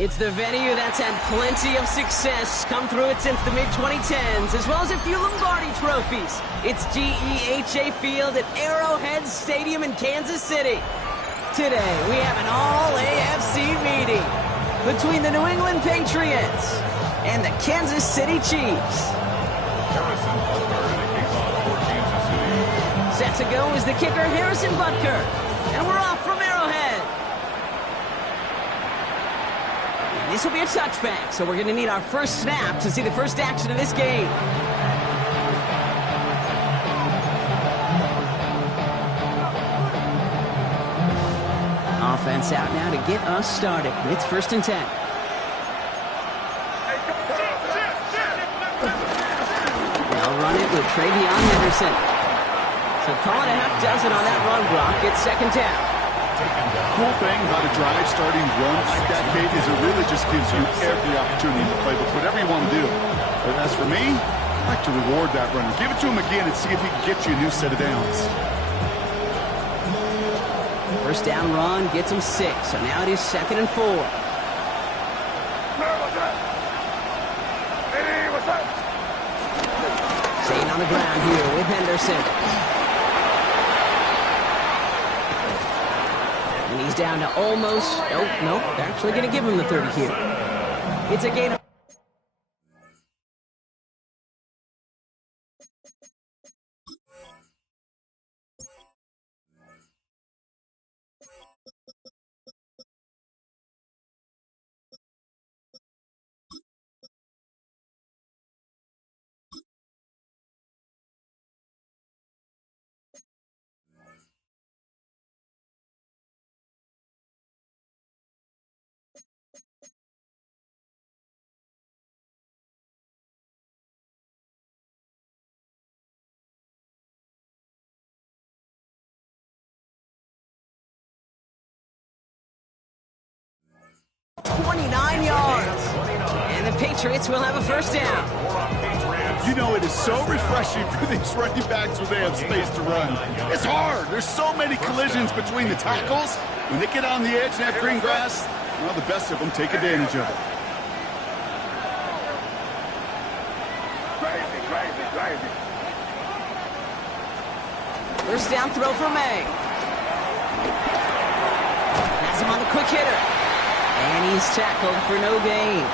It's the venue that's had plenty of success come through it since the mid-2010s, as well as a few Lombardi trophies. It's GEHA Field at Arrowhead Stadium in Kansas City. Today, we have an all-AFC meeting between the New England Patriots and the Kansas City Chiefs. Set to go is the kicker, Harrison Butker. And we're off from Arrowhead. And this will be a touchback, so we're going to need our first snap to see the first action of this game. Offense out now to get us started. It's 1st and 10. They'll run it with Travion Henderson. So call it a half dozen on that run block. It's 2nd down. Cool thing about a drive starting run like that, Kate, is it really just gives you every opportunity to play with whatever you want to do. But as for me, I like to reward that runner. Give it to him again and see if he can get you a new set of downs. 1st down run gets him 6. So now it is 2nd and 4. Staying on the ground here with Henderson. And he's down to almost... Nope. They're actually going to give him the 30 here. It's a gain of... ...29 yards. And the Patriots will have a 1st down. You know, it is so refreshing for these running backs when they have space to run. It's hard. There's so many collisions between the tackles. When they get on the edge and have green grass, well, the best of them take advantage of it. Crazy. 1st down throw for May. Has him on the quick hitter. And he's tackled for no gain.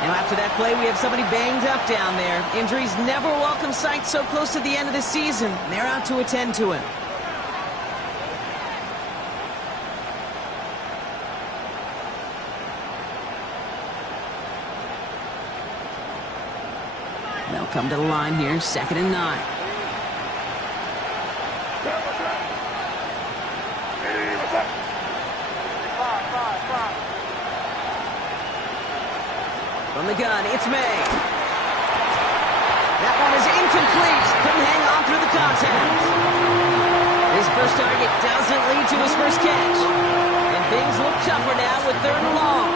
Now after that play, we have somebody banged up down there. Injuries never welcome sight so close to the end of the season. They're out to attend to him. They'll come to the line here, 2nd and 9. From the gun, it's May. That one is incomplete. Couldn't hang on through the contact. His first target doesn't lead to his first catch. And things look tougher now with 3rd and long.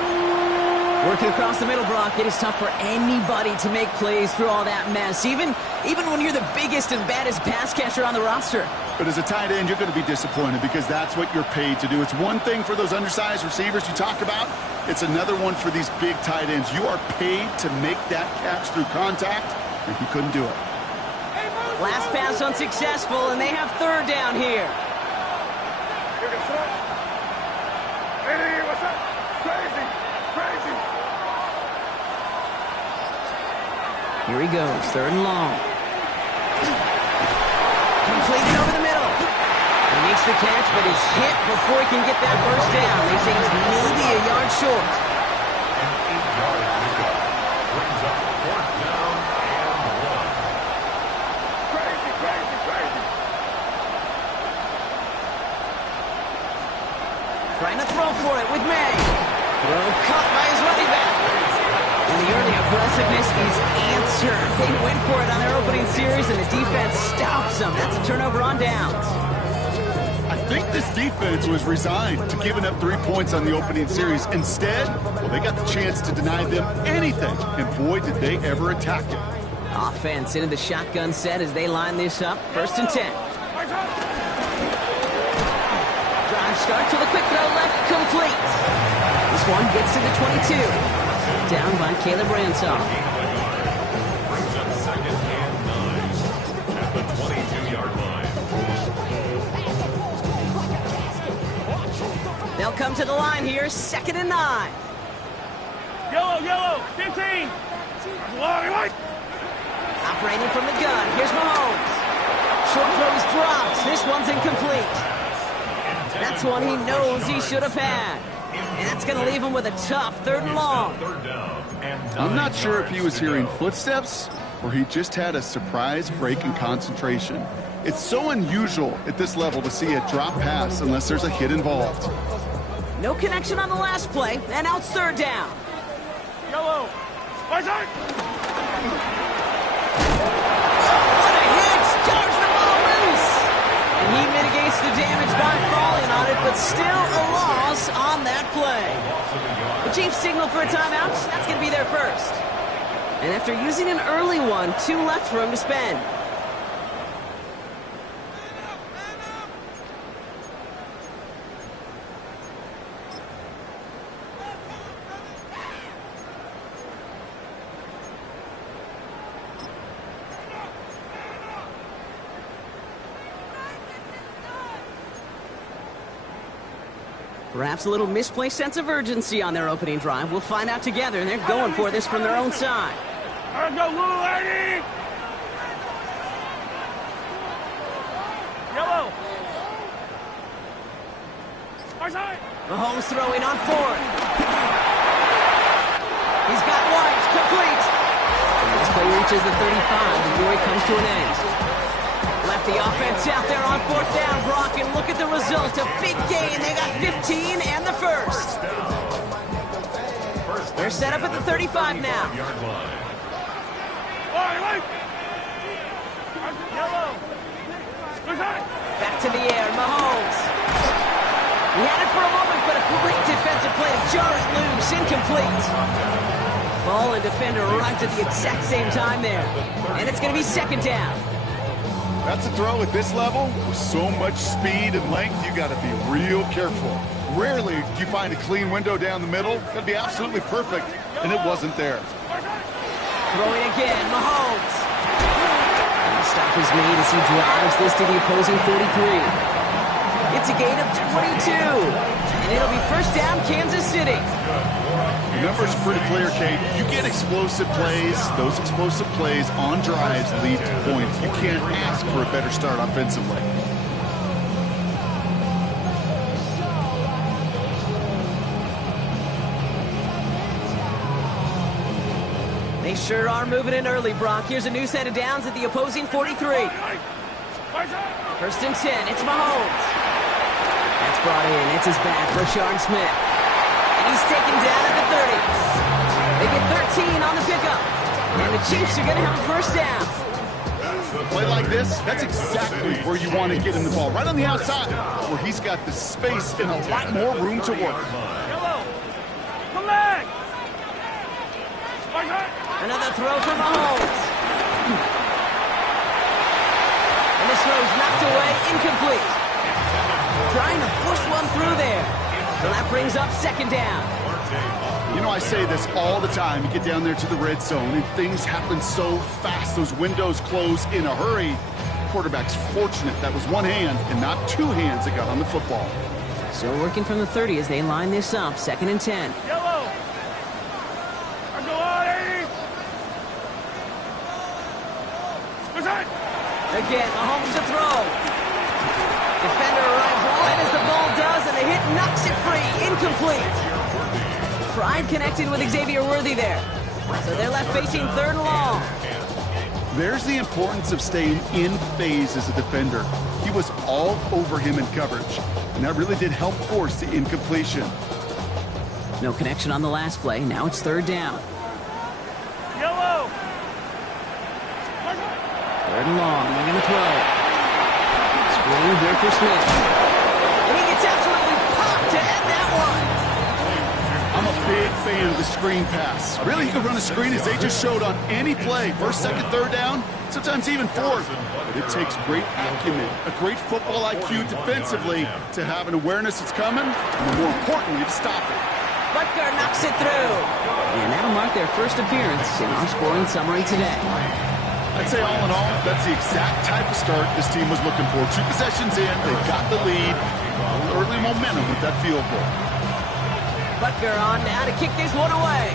Working across the middle, Brock, it is tough for anybody to make plays through all that mess, even when you're the biggest and baddest pass catcher on the roster. But as a tight end, you're going to be disappointed because that's what you're paid to do. It's one thing for those undersized receivers you talk about. It's another one for these big tight ends. You are paid to make that catch through contact, and he couldn't do it. Last pass unsuccessful, and they have 3rd down here. Here he goes, 3rd and long. Completed over the middle. He makes the catch, but he's hit before he can get that 1st down. They say he's maybe a yard short. Brings up 4th down and 1. Crazy. Trying to throw for it with May. Throw caught by his running back. And the early aggressiveness is answered. They went for it on their opening series, and the defense stops them. That's a turnover on downs. I think this defense was resigned to giving up 3 points on the opening series. Instead, well, they got the chance to deny them anything, and boy, did they ever attack it. Offense into the shotgun set as they line this up. 1st and 10. Drive start to the quick throw left, complete. His one gets to the 22. Down by Caleb Ransaw. Brings up 2nd and 9 at the 22-yard line. They'll come to the line here, 2nd and 9. Yellow, 15. Operating from the gun, here's Mahomes. Short throws drops, this one's incomplete. That's one he knows he should have had. And that's going to leave him with a tough 3rd and long. I'm not sure if he was hearing footsteps or he just had a surprise break in concentration. It's so unusual at this level to see a drop pass unless there's a hit involved. No connection on the last play, and now it's 3rd down. Yellow. Right side. What a hit! Charge the ball loose! And he mitigates the damage by falling on it, but still a loss on that play. The Chiefs signal for a timeout. That's going to be their first. And after using an early one, 2 left for him to spend. Perhaps a little misplaced sense of urgency on their opening drive. We'll find out together, and they're going for this from their own side. Let's go, little lady. Yellow. Right side. Mahomes throwing on 4th. He's got White, complete. This play reaches the 35 before he comes to an end. Left the offense out there on 4th down, Brock, and look at the result. A big gain. They got 15 and the first. They're set up at the 35 now. Yellow. Back to the air, Mahomes. He had it for a moment, but a great defensive play to jar it loose. Incomplete. Ball and defender right at the exact same time there. And it's going to be 2nd down. That's a throw at this level. With so much speed and length, you got to be real careful. Rarely do you find a clean window down the middle. Got to be absolutely perfect, and it wasn't there. Throwing again, Mahomes. And the stop is made as he drives this to the opposing 43. It's a gain of 22, and it'll be 1st down, Kansas City. The numbers are pretty clear, Kate. You get explosive plays. Those explosive plays on drives lead to points. You can't ask for a better start offensively. They sure are moving in early, Brock. Here's a new set of downs at the opposing 43. 1st and 10, it's Mahomes. That's brought in, it's his back, Rashard Smith. And he's taken down at the 30. They get 13 on the pickup. And the Chiefs are going to have a 1st down. A play like this, that's exactly where you want to get him the ball. Right on the outside, where he's got the space and a lot more room to work. Yellow. Come back. Another throw for Mahomes. And this throw's knocked away, incomplete. Trying to push one through there. So that brings up 2nd down. You know, I say this all the time. You get down there to the red zone, and things happen so fast. Those windows close in a hurry. Quarterback's fortunate that was one hand and not 2 hands that got on the football. So working from the 30 as they line this up, 2nd and 10. Yellow. Let's go, Eddie. Again, Mahomes to throw. Defender arrives right as the ball does, and the hit knocks it free. Incomplete. Pride connected with Xavier Worthy there. So they're left facing 3rd and long. There's the importance of staying in phase as a defender. He was all over him in coverage, and that really did help force the incompletion. No connection on the last play. Now it's 3rd down. Yellow. 3rd and long. They're going to throw. Screen here for Smith. And he gets absolutely popped to end that one. I'm a big fan of the screen pass. Really, you can run a screen as they just showed on any play. 1st, 2nd, 3rd down, sometimes even 4th. But it takes great acumen, a great football IQ defensively to have an awareness it's coming, and more importantly, to stop it. Butker knocks it through. And that'll mark their first appearance in our scoring summary today. I'd say all in all, that's the exact type of start this team was looking for. 2 possessions in, they got the lead. Early momentum with that field goal. Butker on now to kick this one away.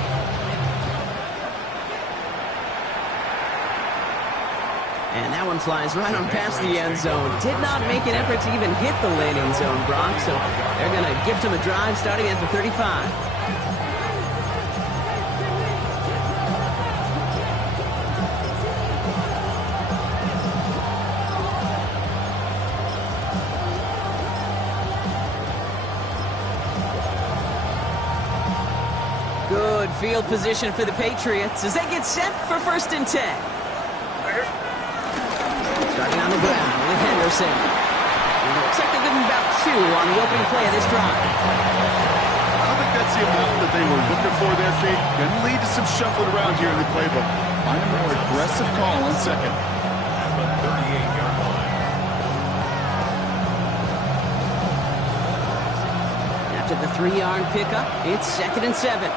And that one flies right on past the end zone. Did not make an effort to even hit the landing zone, Brock. So they're going to gift him a drive starting at the 35. Good field position for the Patriots as they get set for 1st and 10. Starting on the ground with Henderson. It looks like they're giving about 2 on the opening play of this drive. I don't think that's the amount that they were looking for there, Kate. Going to lead to some shuffling around here in the playbook. Find a more aggressive call on 2nd. At the 38-yard line. After the 3-yard pickup, it's 2nd and 7.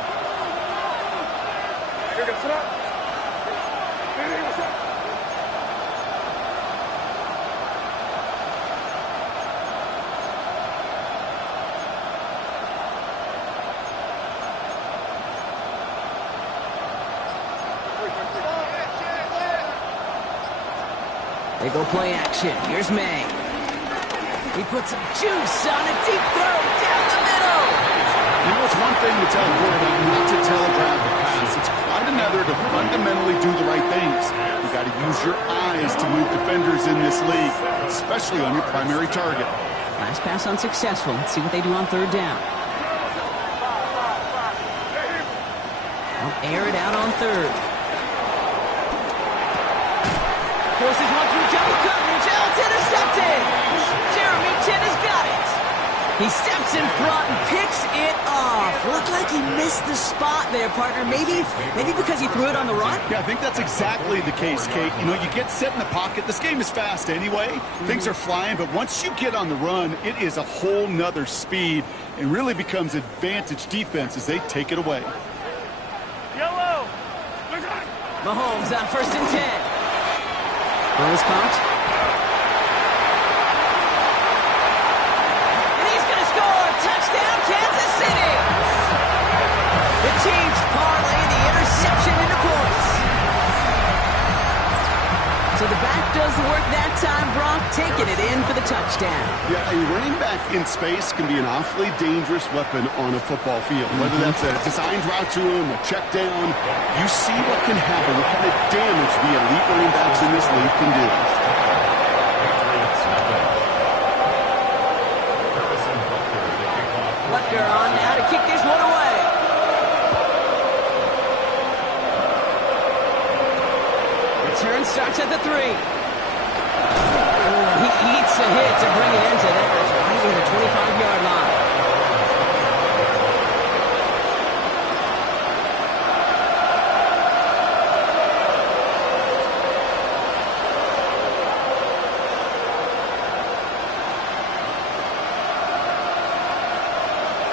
They go play action. Here's May. He puts some juice on a deep throw down the middle. You know, it's one thing to tell a quarterback not to telegraph a pass. It's quite another to fundamentally do the right things. You got to use your eyes to move defenders in this league, especially on your primary target. Last pass unsuccessful. Let's see what they do on 3rd down. They'll air it out on 3rd. Forces one through double coverage. Oh, it's intercepted. Jeremy Chin has got it. He steps in front and picks it off. Looked like he missed the spot there, partner. Maybe because he threw it on the run? Yeah, I think that's exactly the case, Kate. You know, you get set in the pocket. This game is fast anyway. Things are flying, but once you get on the run, it is a whole nother speed and really becomes advantage defense as they take it away. Yellow. Mahomes on 1st and 10. Ball is caught. And he's going to score. Touchdown, Kansas City. The Chiefs parlay the interception into points. So the back does the work that time, Brock, taking it in for the touchdown. Yeah, a running back in space can be an awfully dangerous weapon on a football field. Whether that's a designed route to him, a check down, you see what can happen, what kind of damage the elite running backs in this league can do. Butker on now to kick this one away. Return starts at the 3. He eats a hit to bring it into there. Right near the 25-yard line.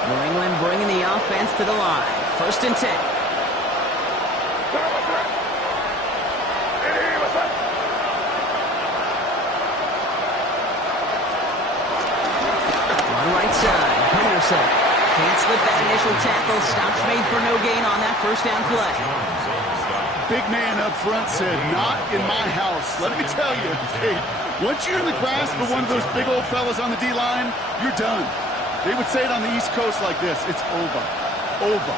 New England bringing the offense to the line. 1st and 10. Henderson can't slip that initial tackle. Stops made for no gain on that 1st down play. Big man up front said, not in my house. Let me tell you, Kate, once you're in the grasp of one of those big old fellas on the D-line, you're done. They would say it on the East Coast like this. It's over. Over.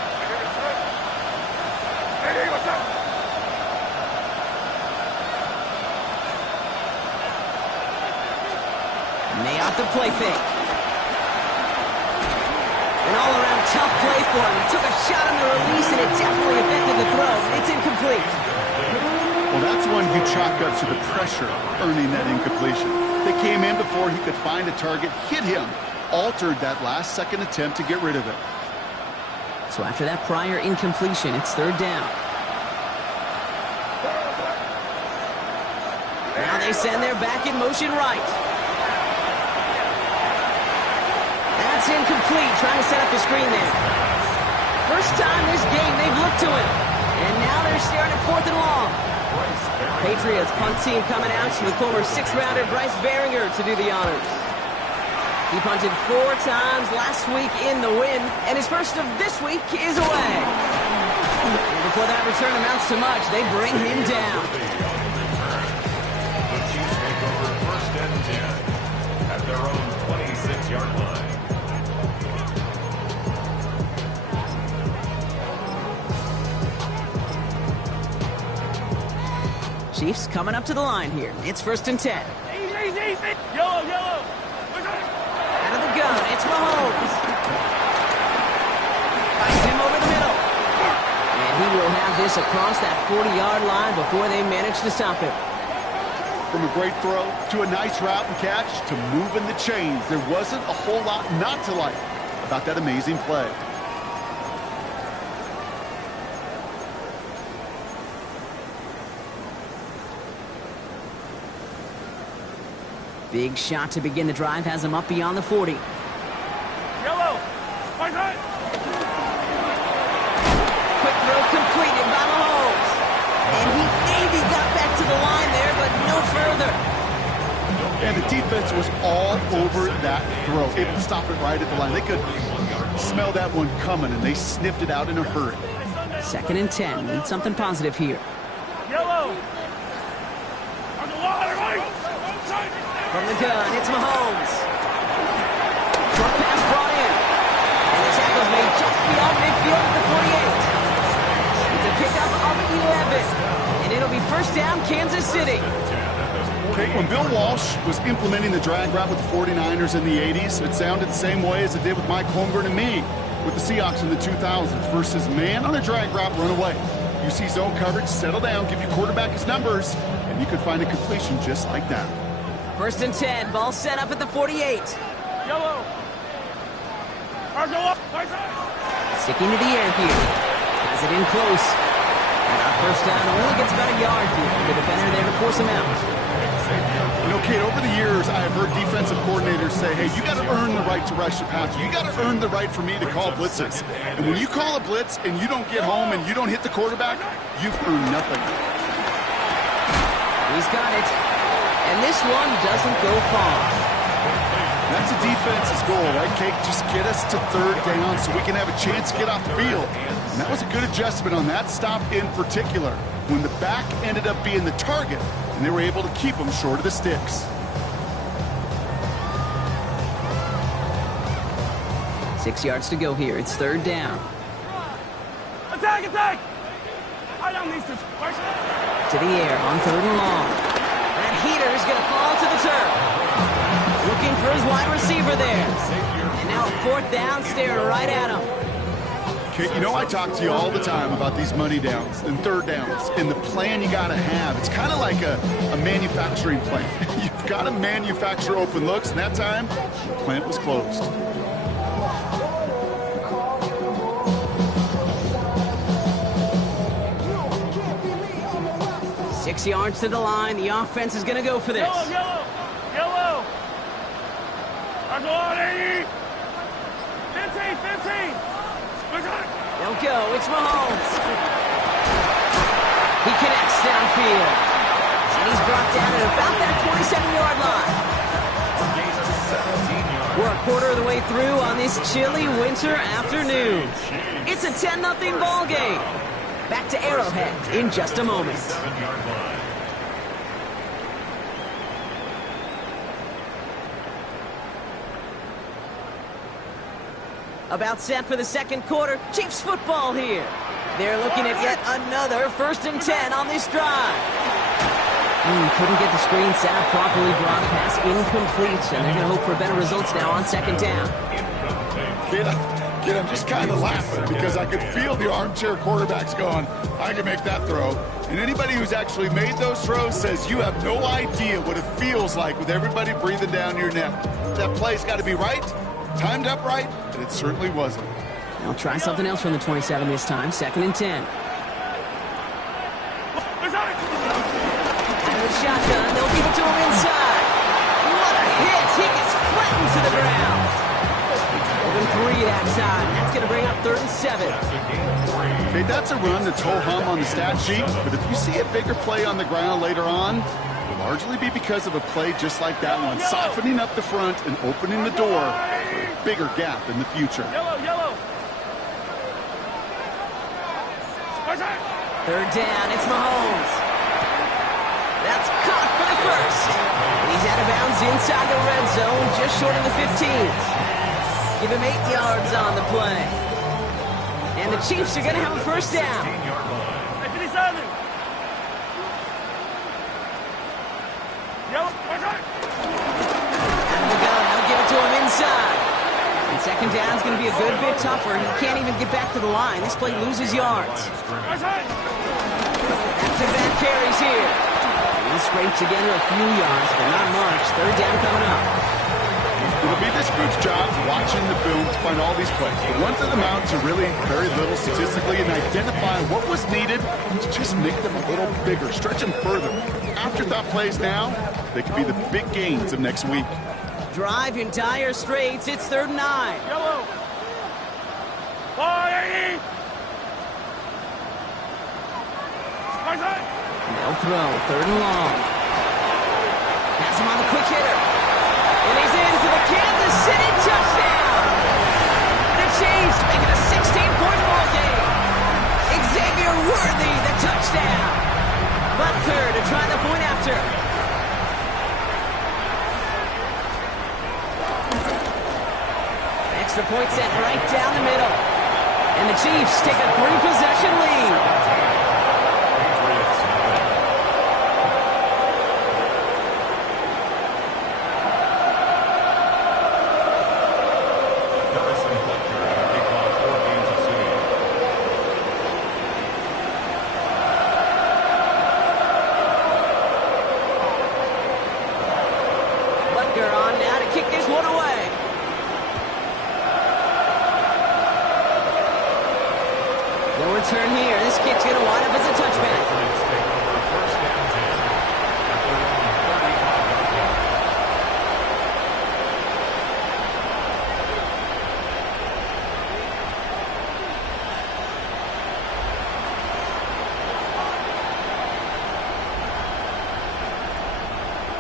May off the play fake. An all-around tough play for him. He took a shot on the release, and it definitely affected the throw. It's incomplete. Well, that's one you chalk up to the pressure earning that incompletion. They came in before he could find a target, hit him, altered that last-second attempt to get rid of it. So after that prior incompletion, it's 3rd down. Now they send their back in motion right. That's incomplete. Trying to set up the screen there. first time this game they've looked to him. And now they're staring at 4th and long. Patriots punt team coming out with former 6th-rounder Bryce Behringer to do the honors. He punted 4 times last week in the win, and his first of this week is away. And before that return amounts to much, they bring him down. The Chiefs take over 1st and 10 at their own 26-yard line. Chiefs coming up to the line here. It's 1st and 10. Easy. Yellow. Out of the gun, it's Mahomes. Finds him over the middle. And he will have this across that 40-yard line before they manage to stop him. From a great throw to a nice route and catch to moving the chains, there wasn't a whole lot not to like about that amazing play. Big shot to begin the drive has him up beyond the 40. Yellow. Quick throw completed by Mahomes. And he maybe got back to the line there, but no further. And the defense was all over that throw, able to stop it right at the line. They could smell that one coming, and they sniffed it out in a hurry. 2nd and 10. Need something positive here. Yellow. On the water, From the gun, it's Mahomes. Short pass brought in. And the tackle's made just beyond midfield at the 48. It's a pickup of 11. And it'll be 1st down, Kansas City. Okay, when Bill Walsh was implementing the drag route with the 49ers in the 80s, it sounded the same way as it did with Mike Holmgren and me with the Seahawks in the 2000s versus man on a drag route, run away. You see zone coverage, settle down, give your quarterback his numbers, and you could find a completion just like that. 1st and 10, ball set up at the 48. Yellow. Sticking to the air here. Has it in close. And our 1st down only gets about a yard here. The defender there to force him out. You know, Kate, over the years, I have heard defensive coordinators say, hey, you got to earn the right to rush the passer. You got to earn the right for me to call blitzes. And when you call a blitz and you don't get home and you don't hit the quarterback, you've earned nothing. He's got it. And this one doesn't go far. That's a defense's goal, right, Kate? Just get us to 3rd down so we can have a chance to get off the field. And that was a good adjustment on that stop in particular, when the back ended up being the target, and they were able to keep them short of the sticks. 6 yards to go here. It's 3rd down. Attack! I don't need to. To the air on 3rd and long. That heater is going to fall to the turf. Looking for his wide receiver there. And now 4th down, staring right at him. Okay, you know I talk to you all the time about these money downs and 3rd downs and the plan you got to have. It's kind of like a manufacturing plant. You've got to manufacture open looks, and that time, the plant was closed. Six yards to the line. The offense is going to go for this. Yellow. I'm going 80. 15. They'll go. It's Mahomes. He connects downfield. And he's brought down at about that 27-yard line. We're a quarter of the way through on this chilly winter afternoon. It's a 10-0 ball game. Back to Arrowhead in just a moment. About set for the 2nd quarter. Chiefs football here. They're looking at yet another 1st and 10 on this drive. Couldn't get the screen set up properly. Broadcast incomplete. And they're going to hope for better results now on 2nd down. Kid, I'm just kind of laughing because I could feel the armchair quarterbacks going, I can make that throw. And anybody who's actually made those throws says you have no idea what it feels like with everybody breathing down your neck. That play's got to be right, timed up right, and it certainly wasn't. They'll try something else from the 27 this time. 2nd and 10. Out of the shotgun, they'll give it to him inside. What a hit! He gets flattened to the ground. Open 3 that time. That's going to bring up 3rd and 7. Okay, that's a run that's ho-hum on the stat sheet, but if you see a bigger play on the ground later on, it'll largely be because of a play just like that one, softening up the front and opening the door for a bigger gap in the future. Yellow. Third down, it's Mahomes. That's caught for the first. And he's out of bounds inside the red zone, just short of the 15. Give him 8 yards on the play. And the Chiefs are going to have a first down. 57. Yellow. Out of the gun, they'll give it to him inside. And second down's going to be a good bit tougher. He can't even get back to the line. This play loses yards. Back-to-back carries here. He scrapes together a few yards, but not much. Third down coming up. It'll be this group's job watching the film to find all these plays. The ones that amount to really very little statistically and identify what was needed and to just make them a little bigger, stretch them further. Afterthought plays now, they could be the big gains of next week. Drive in dire straits. It's 3rd and 9. Yellow. 480. They'll throw. 3rd and long. Pass him on the quick hitter. And he's in for the Kansas City touchdown. The Chiefs make it a 16-point ball game. Xavier Worthy, the touchdown. Butker to try the point after. Extra point set right down the middle. And the Chiefs take a 3-possession lead. Turn here. This kick's going to wind up as a touchback.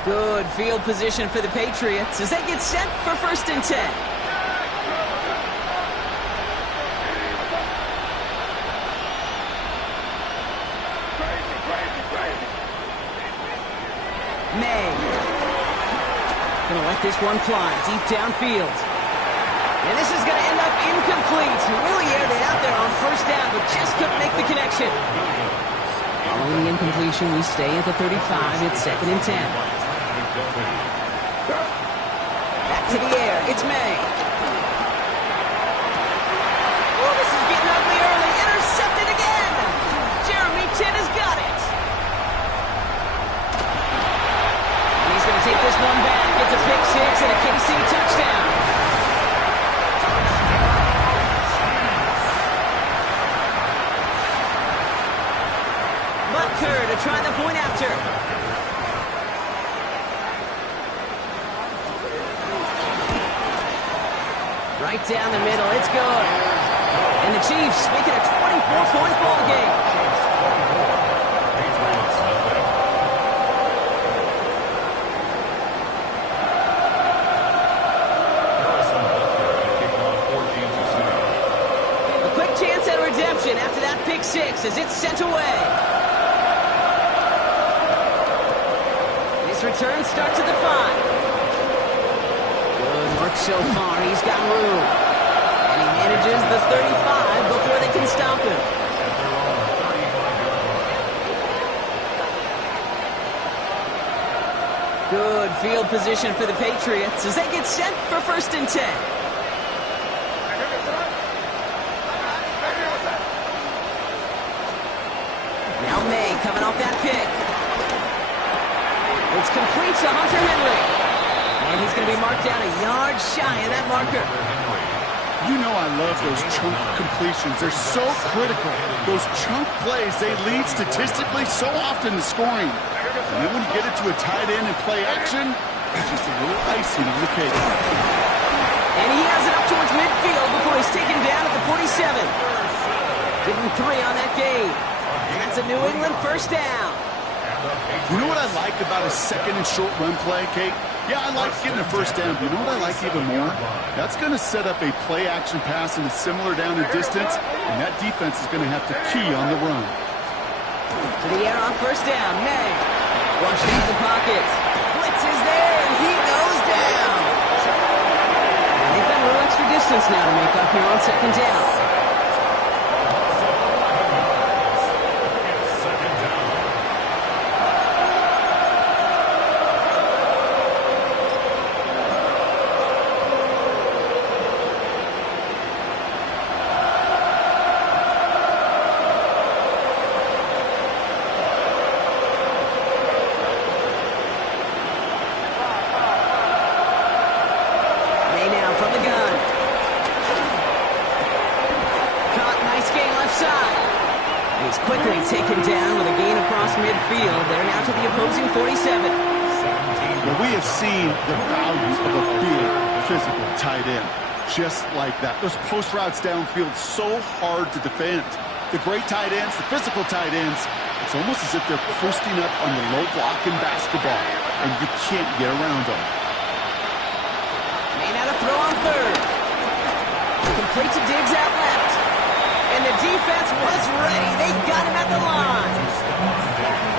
Good field position for the Patriots as they get set for 1st and 10. May. Gonna let this one fly deep downfield. And this is gonna end up incomplete. Really aired it out there on 1st down, but just couldn't make the connection. Following the incompletion, we stay at the 35. It's 2nd and 10. Back to the air. It's May. Oh, this is getting ugly early. Intercepted again. Jeremy Tinn has got it. Take this one back. It's a pick 6 and a KC touchdown. Butker to try the point after. Right down the middle. It's good. And the Chiefs make it a 24-point ball game. After that pick 6 as it's sent away. This return starts at the 5. Good work so far. He's got room. And he manages the 35 before they can stop him. Good field position for the Patriots as they get set for 1st and 10. Coming off that pick. It's complete to Hunter Henry. And he's going to be marked down a yard shy of that marker. You know I love those chunk completions. They're so critical. Those chunk plays, they lead statistically so often to scoring. And then when you get it to a tight end and play action, it's just a little icing on the cake. And he has it up towards midfield before he's taken down at the 47. Give him 3 on that game. And that's a New England first down. You know what I like about a second and short run play, Kate? Yeah, I like getting a first down, but you know what I like even more? That's going to set up a play-action pass in a similar down and distance, and that defense is going to have to key on the run. To the air on first down, May. Flushed into the pocket. Blitz is there, and he goes down. And they've got a little extra distance now to make up here on second down. Quickly taken down with a gain across midfield. They're now to the opposing 47. Well, we have seen the value of a big physical tight end. Just like that. Those post routes downfield so hard to defend. The great tight ends, the physical tight ends, it's almost as if they're posting up on the low block in basketball, and you can't get around them. May not a throw on third. Complete to Diggs out left. And the defense was ready. They got him at the line.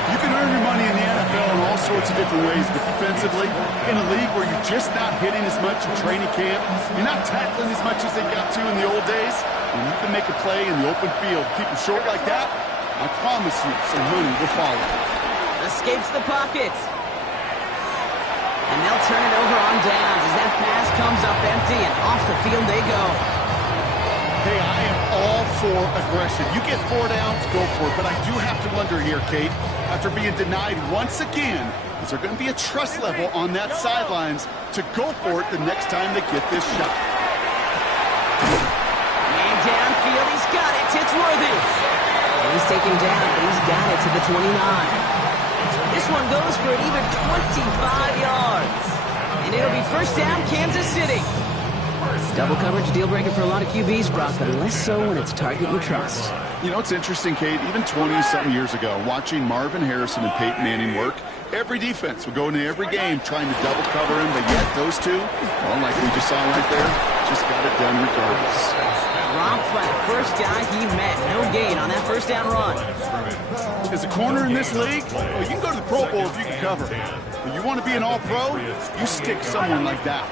You can earn your money in the NFL in all sorts of different ways, but defensively, in a league where you're just not hitting as much in training camp, you're not tackling as much as they got to in the old days, and you can make a play in the open field, keep them short like that, I promise you some money will follow. Escapes the pocket. And they'll turn it over on downs as that pass comes up empty, and off the field they go. Hey, I am all for aggression. You get 4 downs, go for it. But I do have to wonder here, Kate, after being denied once again, is there going to be a trust level on that sidelines to go for it the next time they get this shot? Man downfield, he's got it. It's worthy. And he's taken down, but he's got it to the 29. This one goes for an even 25 yards. And it'll be first down, Kansas City. Double coverage deal breaker for a lot of QBs, Brock, but less so when it's target you trust. You know, it's interesting, Kate, even 20-something years ago, watching Marvin Harrison and Peyton Manning work, every defense would go into every game trying to double cover him, but yet those two, well, like we just saw right there, just got it done regardless. Rob flat, first guy he met. No gain on that first down run. As a corner in this league, well, you can go to the Pro Bowl if you can cover. But you want to be an all-pro, you stick someone like that.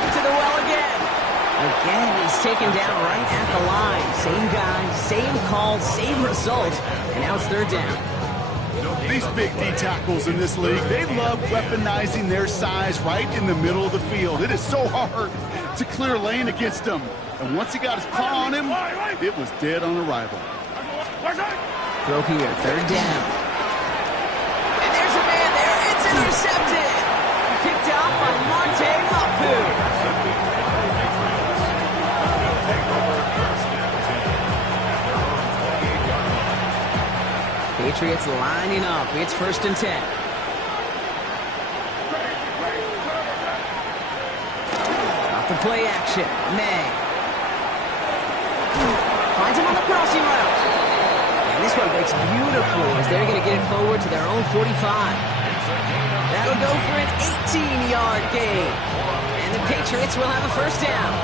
To the well again. Again, he's taken down right at the line. Same guy, same call, same result. And now it's third down. These big D tackles in this league, they love weaponizing their size right in the middle of the field. It is so hard to clear lane against them. And once he got his paw on him, it was dead on arrival. Throw here, third down. And there's a man there. It's intercepted. Picked out by Monte Mapu. Patriots lining up. It's first and 10. Off the play action. May. Finds him on the crossing route. And this one breaks beautifully as they're going to get it forward to their own 45. That'll go for an 18-yard gain. And the Patriots will have a first down.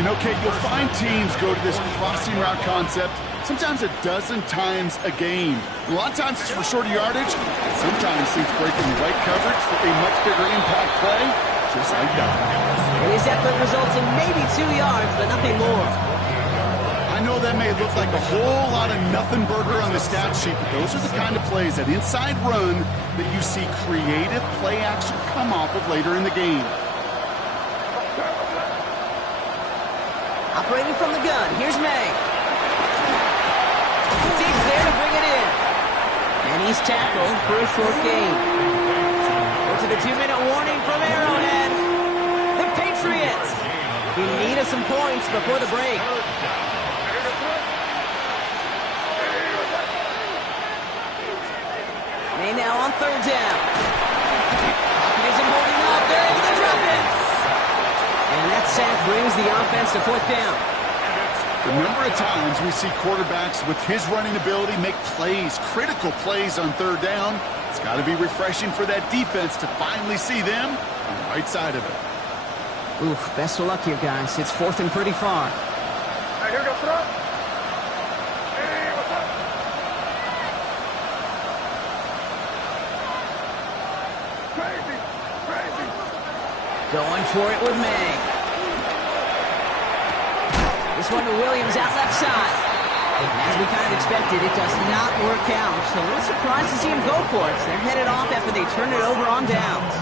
You know, Kate, you'll find teams go to this crossing route concept sometimes a dozen times a game. A lot of times it's for shorter yardage. Sometimes things break in the right coverage for a much bigger impact play, just like that. And his effort results in maybe 2 yards, but nothing more. I know that may look like a whole lot of nothing burger on the stat sheet, but those are the kind of plays, that inside run, that you see creative play action come off of later in the game. Operating from the gun, here's May. Diggs there to bring it in. And he's tackled for a short gain. Go to the 2-minute warning from Arrowhead. The Patriots in need of some points before the break. May now on third down. Pocket isn't holding up. They're able to drop it. And that sack brings the offense to fourth down. The number of times we see quarterbacks with his running ability make plays, critical plays on third down. It's got to be refreshing for that defense to finally see them on the right side of it. Oof, best of luck here, guys. It's 4th and pretty far. Hey, here goes front. Hey, what's up? Crazy, crazy. Going for it with May. This one to Williams out left side. And as we kind of expected, it does not work out. So a little surprised to see him go for it. So they're headed off after they turn it over on downs.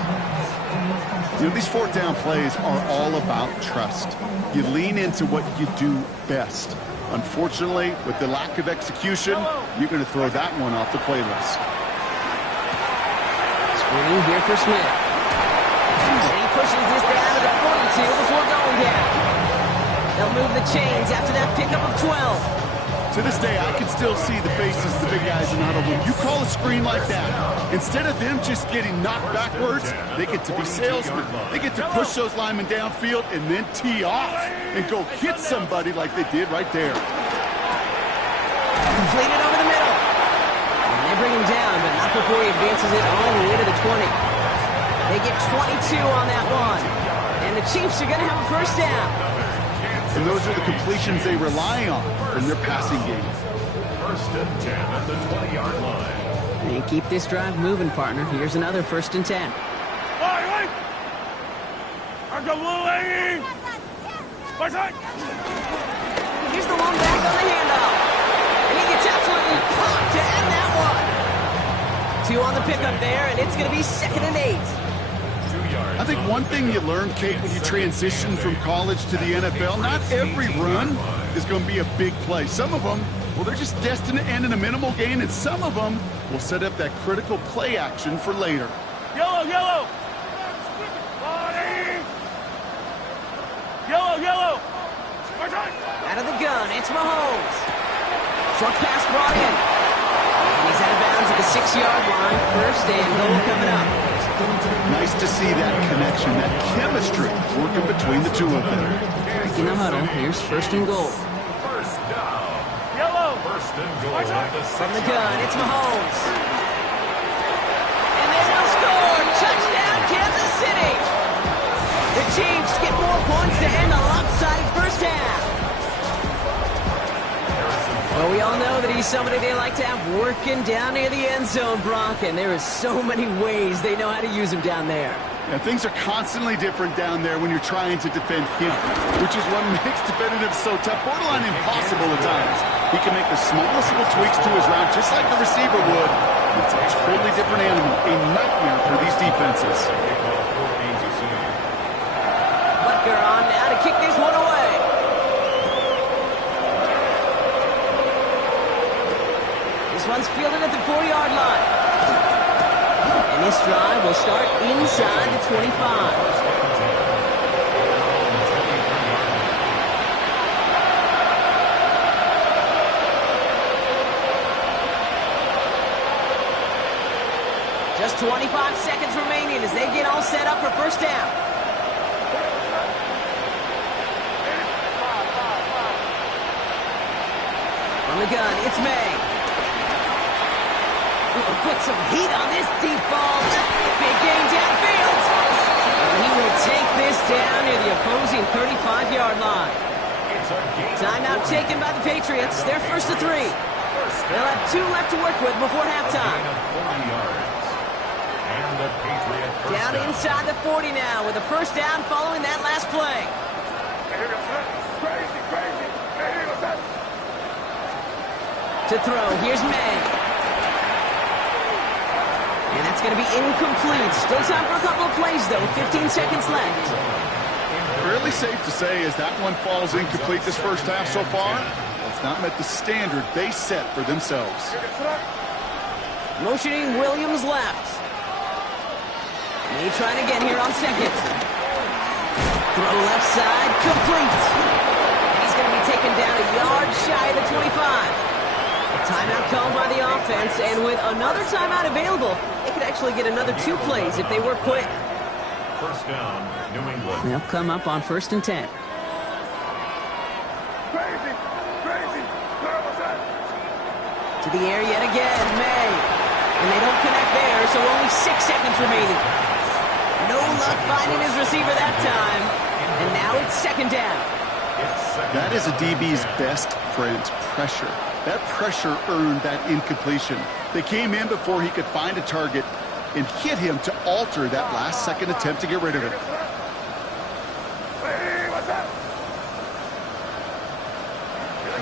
You know, these 4th down plays are all about trust. You lean into what you do best. Unfortunately, with the lack of execution, you're going to throw that one off the playlist. Screen here for Smith. And he pushes this down to the 42 before going down. They'll move the chains after that pickup of 12. To this day, I can still see the faces of the big guys in Honolulu. You call a screen like that, instead of them just getting knocked backwards, they get to be salesmen. They get to push those linemen downfield and then tee off and go hit somebody like they did right there. Completed over the middle. And they bring him down, but not before he advances it all the way to the 20. They get 22 on that one. And the Chiefs are going to have a first down. And those are the completions they rely on in their passing game. 1st and 10 at the 20-yard line. And keep this drive moving, partner. Here's another 1st and 10. Wait! I'm the blue lady! What's that? Here's the long back on the handoff. And he gets absolutely popped to end that one. 2 on the pickup there, and it's going to be 2nd and 8. I think one thing you learn, Kate, when you transition from college to the NFL, not every run is going to be a big play. Some of them, well, they're just destined to end in a minimal gain, and some of them will set up that critical play action for later. Yellow, yellow! Yellow, yellow! Out of the gun, it's Mahomes. Short pass brought in. And he's out of bounds at the 6-yard line. 1st and goal coming up. Nice to see that connection, that chemistry working between the two of them. In the huddle, here's 1st and goal. First down. Yellow! 1st and goal at the 6-yard From the gun, it's Mahomes. And they will score! Touchdown, Kansas City! The Chiefs get more points to end a lopsided first half. Well, we all know that he's somebody they like to have working down near the end zone, Brock, and there is so many ways they know how to use him down there. Yeah, things are constantly different down there when you're trying to defend him, which is what makes defending him so tough, borderline impossible at times. He can make the smallest little tweaks to his route, just like the receiver would. It's a totally different animal, a nightmare for these defenses. Butker on now to kick this one away. This one's fielded at the 4-yard line. And this drive will start inside the 25. Just 25 seconds remaining as they get all set up for first down. From the gun, it's May. Put some heat on this deep ball. Big gain downfield. And he will take this down near the opposing 35-yard line. Timeout taken by the Patriots. They're 1st and 3. They'll have 2 left to work with before halftime. Down inside the 40 now with a first down following that last play. To throw, here's May. And that's going to be incomplete. Still time for a couple of plays, though. 15 seconds left. Fairly safe to say as that one falls incomplete this first half so far, it's not met the standard they set for themselves. Motioning Williams left. May trying again here on 2nd. Throw left side, complete. And he's going to be taken down a yard shy of the 25. Timeout called by the offense, and with another timeout available, they could actually get another 2 plays if they work quick. First down, New England. They'll come up on 1st and 10. Crazy. Crazy. Where was that? To the air yet again, May. And they don't connect there, so only 6 seconds remaining. No luck finding his receiver that time. And now it's second down. That is a DB's best friend, pressure. That pressure earned that incompletion. They came in before he could find a target and hit him to alter that last-second attempt to get rid of it. Hey, what's that?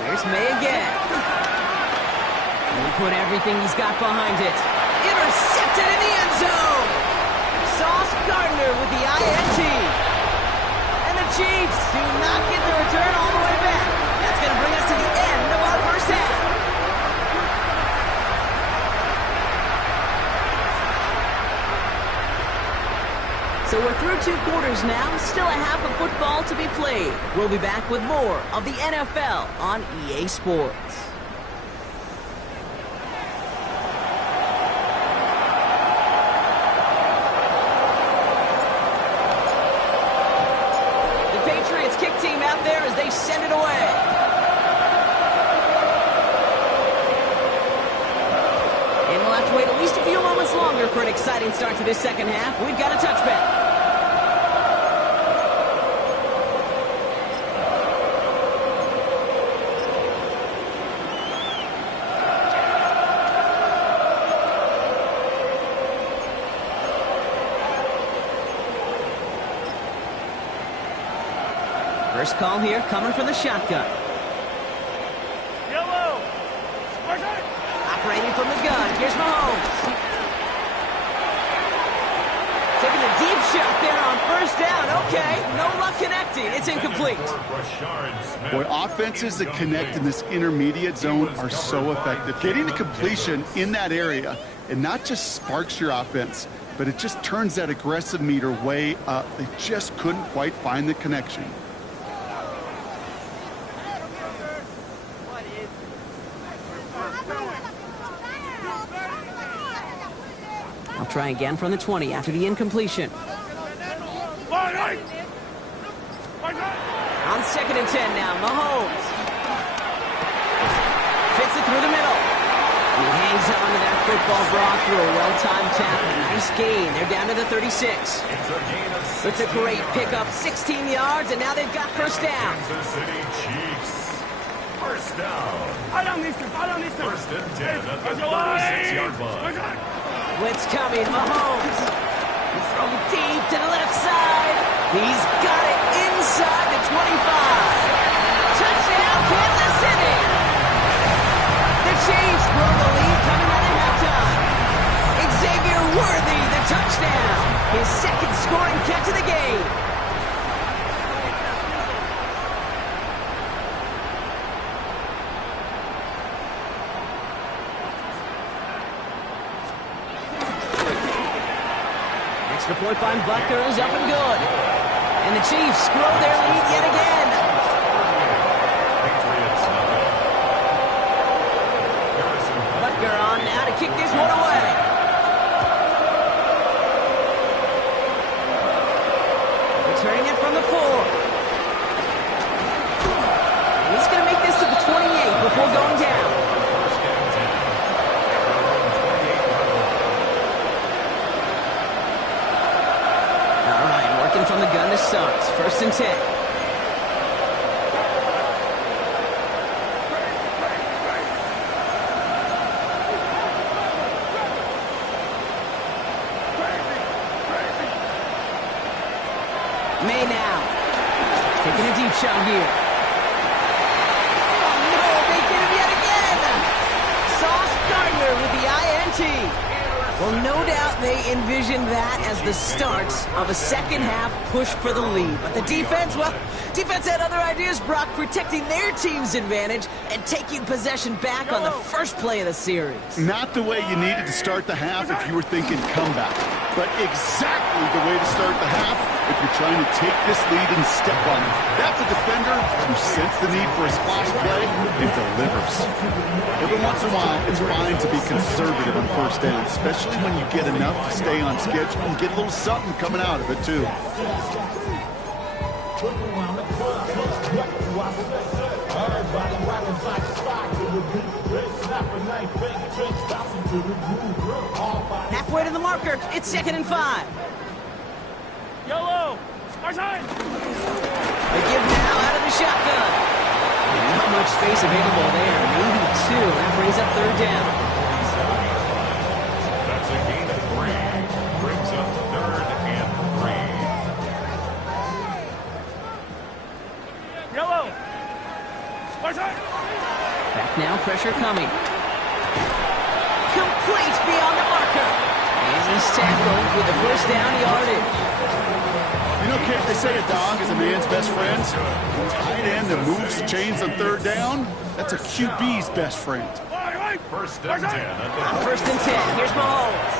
Here's May again. He'll put everything he's got behind it. Intercepted in the end zone. Sauce Gardner with the INT. And the Chiefs do not get the return all the way back. That's going to bring us to the end of our first half. So we're through 2 quarters now, still a half of football to be played. We'll be back with more of the NFL on EA Sports. The Patriots kick team out there as they send it away. And we'll have to wait at least a few moments longer for an exciting start to this second half. We've got a touchback. First call here coming from the shotgun. Yellow. Operating from the gun. Here's Mahomes. Taking a deep shot there on first down. Okay, no luck connecting. It's incomplete. Boy, offenses that connect in this intermediate zone are so effective. Getting a completion in that area, and not just sparks your offense, but it just turns that aggressive meter way up. They just couldn't quite find the connection. I'll try again from the 20 after the incompletion. On second and 10 now, Mahomes. Fits it through the middle. And he hangs on to that football brought through a well-timed tackle. Nice gain. They're down to the 36. It's a great pickup, 16 yards, and now they've got first down. Kansas City Chiefs. First down. First and 10 at the 36-yard line. Blitz coming, Mahomes. He throws deep to the left side. He's got it inside the 25. Touchdown, Kansas City. The Chiefs grow the lead coming out of halftime. Xavier Worthy, the touchdown. His second scoring catch of the game. The point by Butker is up and good. And the Chiefs grow their lead yet again. Butker on now to kick this one away. Returning it from the 4. And he's going to make this to the 28 before going down. From the gun to Suggs. First and 10. May now. Taking a deep shot here. Oh no, they get him yet again. Sauce Gardner with the INT. Well, no doubt they envisioned that as the start of a second-half push for the lead. But the defense, well, defense had other ideas, Brock, protecting their team's advantage and taking possession back on the first play of the series. Not the way you needed to start the half if you were thinking comeback, but exactly the way to start the half if you're trying to take this lead and step on it. That's a defender who senses the need for a splash play and delivers. Every once in a while, it's fine to be conservative on first down, especially when you get enough to stay on schedule and get a little something coming out of it, too. Halfway to the marker. It's 2nd and 5. Yellow. Our side. They give now out of the shotgun. Not much space available there. Maybe 2. That brings up 3rd down. That's a gain of 3. Brings up 3rd and 3. Yellow. Our side. Back now, pressure coming. Complete beyond the marker. And he's tackled with the 1st down yardage. You know, Kate, they say a dog is a man's best friend. Tight end that moves the chains on 3rd down, that's a QB's best friend. First and 10. On 1st and 10, here's Mahomes.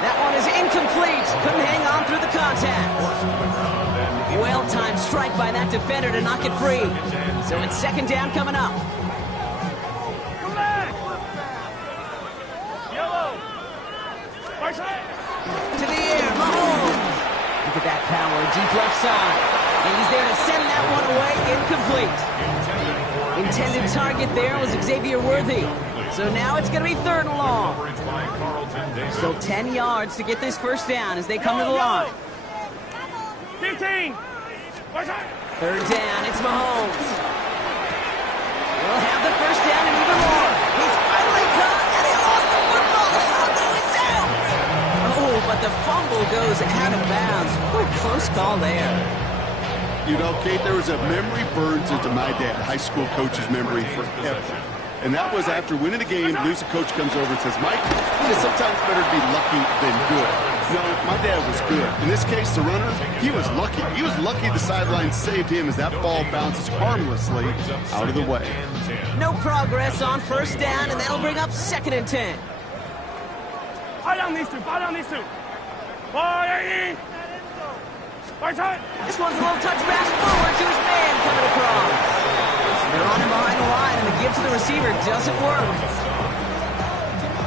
That one is incomplete. Couldn't hang on through the contact. Well-timed strike by that defender to knock it free. So it's 2nd down coming up. Come back. Yellow. Our side. To the air, Mahomes. Look at that power, deep left side. And he's there to send that one away, incomplete. Intended target there was Xavier Worthy. So now it's going to be 3rd and long. Still 10 yards to get this 1st down as they come to the line. 15. Our side. 3rd down, it's Mahomes. We'll have the 1st down and even more. He's finally caught, and he lost the football. Oh, no, it's out. Oh, but the fumble goes out of bounds. Ooh, close call there. You know, Kate, there was a memory burns into my dad, high school coach's memory forever. And that was after winning the game, Lisa coach comes over and says, Mike, it is sometimes better to be lucky than good. No, my dad was good. In this case, the runner, he was lucky. He was lucky the sideline saved him as that ball bounces harmlessly out of the way. No progress on 1st down, and that'll bring up 2nd and 10. Fire down these two. Fire down these two. Fire. Our side. This one's a little touch pass forward to his man coming across. They're on him behind the line, and the give to the receiver doesn't work.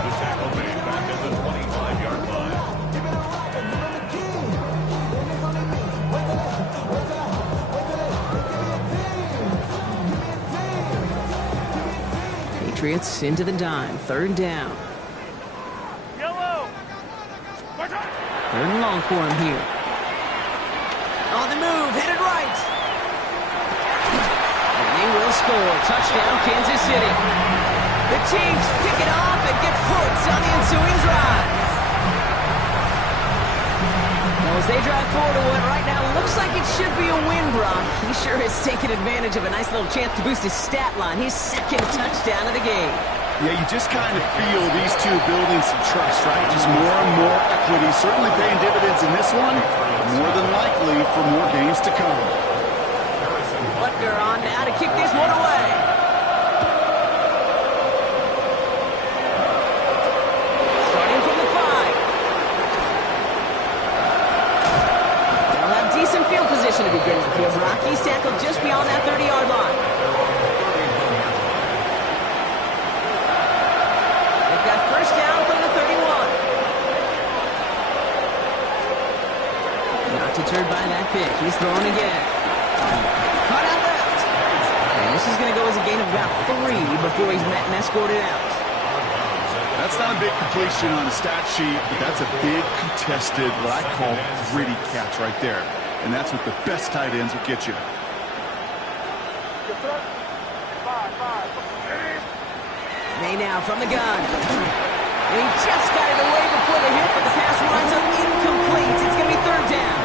The tackle made back at the 25-yard line. Patriots into the dime. 3rd down. Yellow. Our side. 3rd and long for him here. On the move, headed right. And they will score. Touchdown, Kansas City. The Chiefs pick it off and get points on the ensuing drive. Well, as they drive forward to what right now looks like it should be a win, Brock. He sure has taken advantage of a nice little chance to boost his stat line. His 2nd touchdown of the game. Yeah, you just kind of feel these two building some trust, right? Just more and more equity, certainly paying dividends in this one, but more than likely for more games to come. Butker on now to kick this one away. Starting from the 5. They'll have decent field position to begin with here. Brock, he's tackled just beyond that 30-yard line. They've got 1st down from the 31. Not deterred by that pick. He's throwing again. Caught out left. And this is going to go as a gain of about 3 before he's met and escorted out. That's not a big completion on the stat sheet, but that's a big contested, what I call gritty catch right there. And that's what the best tight ends will get you. May now from the gun. And he just got it away before the hit, but the pass winds up incomplete. It's going to be 3rd down.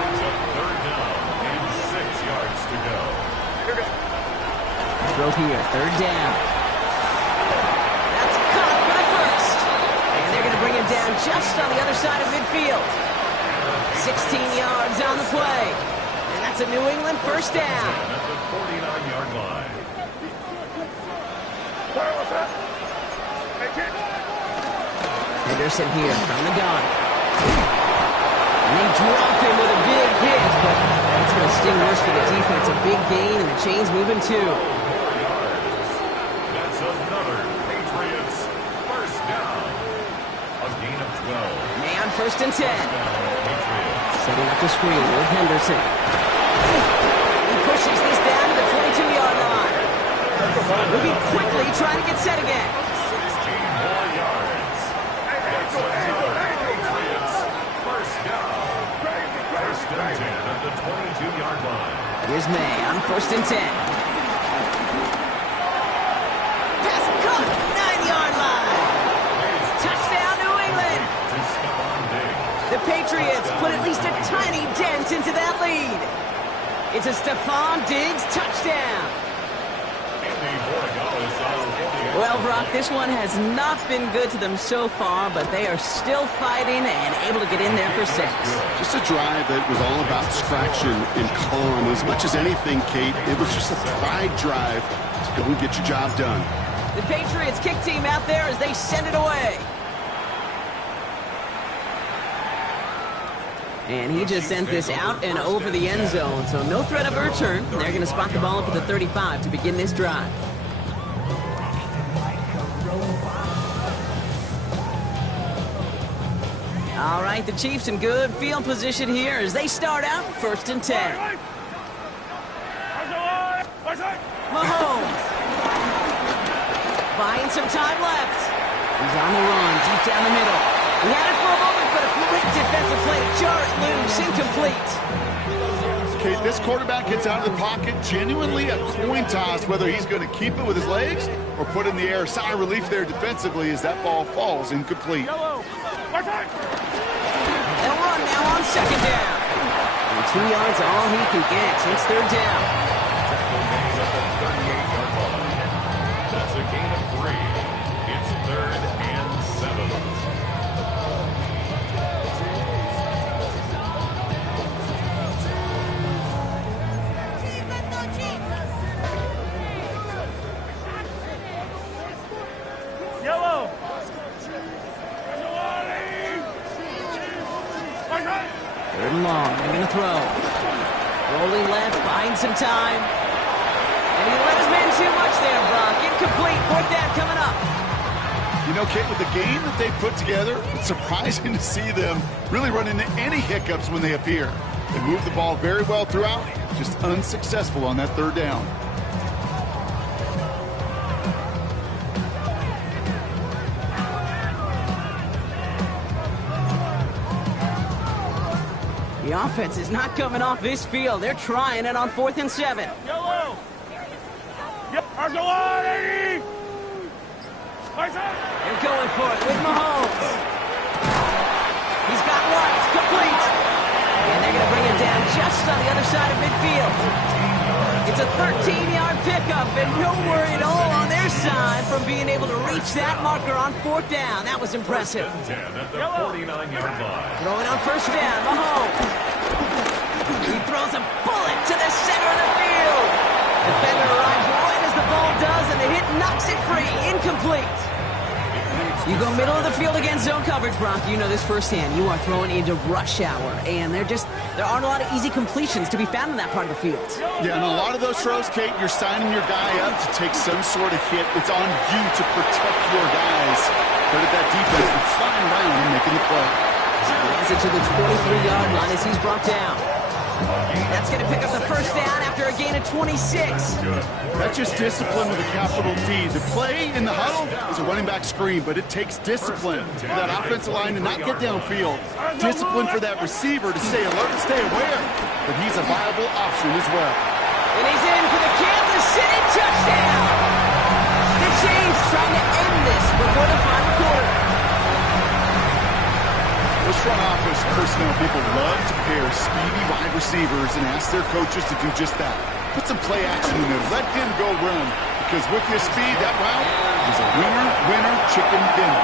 Brings up 3rd down and 6 yards to go. Throw here, 3rd down. That's caught for the 1st. And they're going to bring him down just on the other side of midfield. 16 yards on the play. And that's a New England 1st down. At the 49-yard line. Henderson here from the gun. And they drop him with a big hit, but it's going to sting worse for the defense. A big gain, and the chain's moving too. 4 yards. That's another Patriots 1st down. A gain of 12. May on 1st and 10. Patriots. Setting up the screen with Henderson. He pushes this down to the 22-yard line. Moving quickly, trying to get set again. 16 more yards. That's another Patriots first down. First and 10 at the 22-yard line. Here's May on 1st and 10. Pass caught, 9-yard line. Touchdown, New England. To Stephon Diggs. The Patriots put at least a tiny dent into that lead. It's a Stephon Diggs touchdown. Well, Brock, this one has not been good to them so far, but they are still fighting and able to get in there for 6. Just a drive that was all about scratching and clawing. As much as anything, Kate, it was just a pride drive to go and get your job done. The Patriots kick team out there as they send it away. And he just sends this out and over the end zone, so no threat of a return. They're going to spot the ball up at the 35 to begin this drive. All right, the Chiefs in good field position here as they start out 1st and 10. Mahomes. Buying some time left. He's on the run, deep down the middle. He had it for a moment, but a great defensive play to jar it loose, incomplete. Okay, this quarterback gets out of the pocket, genuinely a coin toss whether he's going to keep it with his legs or put it in the air. Sigh of relief there defensively as that ball falls incomplete. They'll run now on 2nd down. And 2 yards all he can get. It's 3rd down. That's a gain of 3. It's 3rd and 7. Yellow. 3rd and long. They're going to throw. Rolling left, buying some time. And he let his man too much there, Brock. Incomplete. 4th down coming up. You know, Kate, with the game that they put together, it's surprising to see them really run into any hiccups when they appear. They move the ball very well throughout, just unsuccessful on that 3rd down. The offense is not coming off this field. They're trying it on 4th and 7. Yellow. Yep. They're going for it with Mahomes. He's got White, complete. And they're going to bring him down just on the other side of midfield. It's a 13-yard pickup, and no worry at all on their side from being able to reach that marker on 4th down. That was impressive. 10 at the 49-yard line. Throwing on 1st down, Mahomes. He throws a bullet to the center of the field. Defender arrives right as the ball does, and the hit knocks it free. Incomplete. You go middle of the field against zone coverage, Brock. You know this firsthand. You are throwing into rush hour, and there aren't a lot of easy completions to be found in that part of the field. Yeah, and a lot of those throws, Kate, you're signing your guy up to take some sort of hit. It's on you to protect your guys. But at that defense, they're flying around and making the play. Brings it to the 23-yard line as he's brought down. That's going to pick up the 1st down after a gain of 26. That's just discipline with a capital D. The play in the huddle is a running back screen, but it takes discipline for that offensive line to not get downfield. Discipline for that receiver to stay alert and stay aware that he's a viable option as well. And he's in for the Kansas City touchdown. The Chiefs trying to end this before the final quarter. Those front office personnel people love to pair speedy wide receivers and ask their coaches to do just that. Put some play action in there. Let him go run. Because with his speed, that route is a winner, chicken dinner.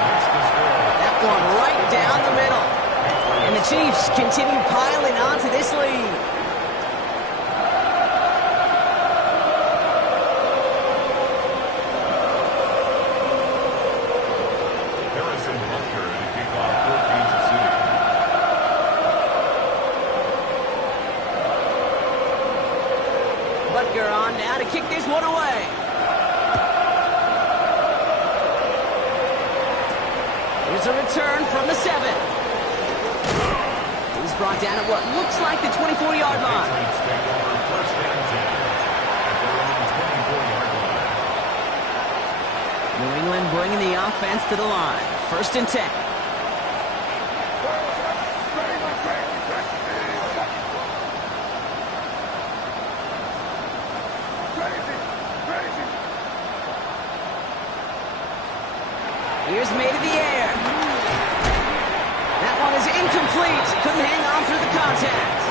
That one right down the middle. And the Chiefs continue piling on to this lead. Butker on now to kick this one away. Here's a return from the 7. He's brought down at what looks like the 24-yard line. England bringing the offense to the line. 1st and 10. Here's made in the air. That one is incomplete. Couldn't hang on through the contact.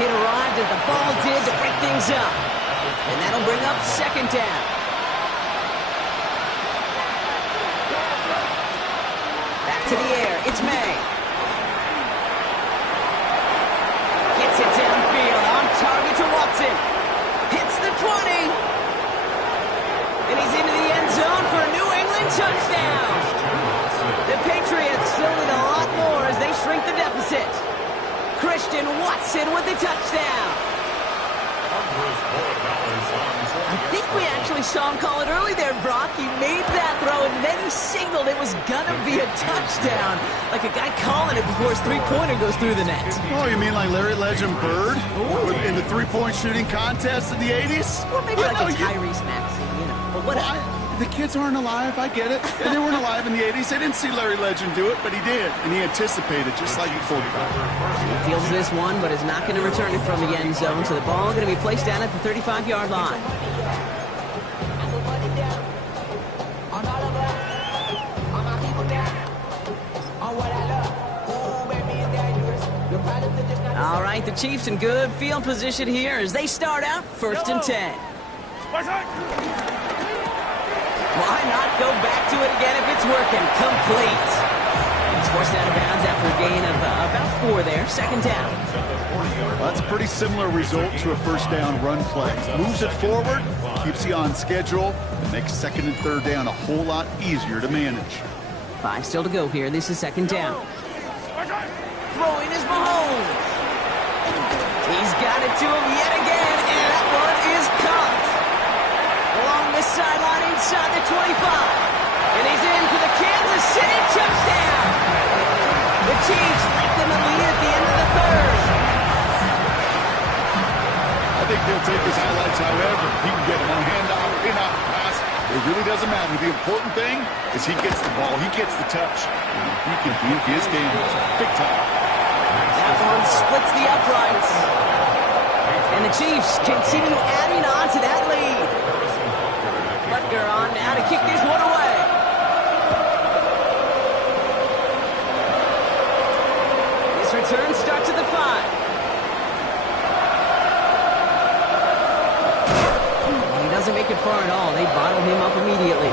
Hit arrived as the ball did to break things up. And that'll bring up 2nd down. Back to the air. It's May. Gets it downfield. On target to Watson. Hits the 20. And he's into the end zone for a New England touchdown. The Patriots still need a lot more as they shrink the deficit. Christian Watson with the touchdown. I think we actually saw him call it early there, Brock. He made that throw, and then he signaled it was going to be a touchdown. Like a guy calling it before his three-pointer goes through the net. Oh, you mean like Larry Legend Bird? In the three-point shooting contest in the 80s? Or maybe like a Tyrese Maxey, you know. But whatever. The kids aren't alive, I get it. And they weren't alive in the 80s. They didn't see Larry Legend do it, but he did. And he anticipated, just like the quarterback. He fields this one, but is not going to return it from the end zone. So the ball is going to be placed down at the 35-yard line. All right, the Chiefs in good field position here as they start out 1st and 10. Why not go back to it again if it's working? Complete. He's forced out of bounds after a gain of about 4 there. 2nd down. Well, that's a pretty similar result to a 1st down run play. Moves it forward, keeps you on schedule, and makes 2nd and 3rd down a whole lot easier to manage. 5 still to go here. This is 2nd down. Throwing is Mahomes. He's got it to him yet again, and that one is caught. Along the sideline inside the 25. And he's in for the Kansas City touchdown. The Chiefs lengthen the lead at the end of the 3rd. I think he'll take his highlights however he can get them on handoff, in-off pass. It really doesn't matter. The important thing is he gets the ball. He gets the touch. And he can do his damage big time. That one splits the uprights. And the Chiefs continue adding on to that lead. Butker on now to kick this one away. This return starts at the 5. And he doesn't make it far at all. They bottle him up immediately.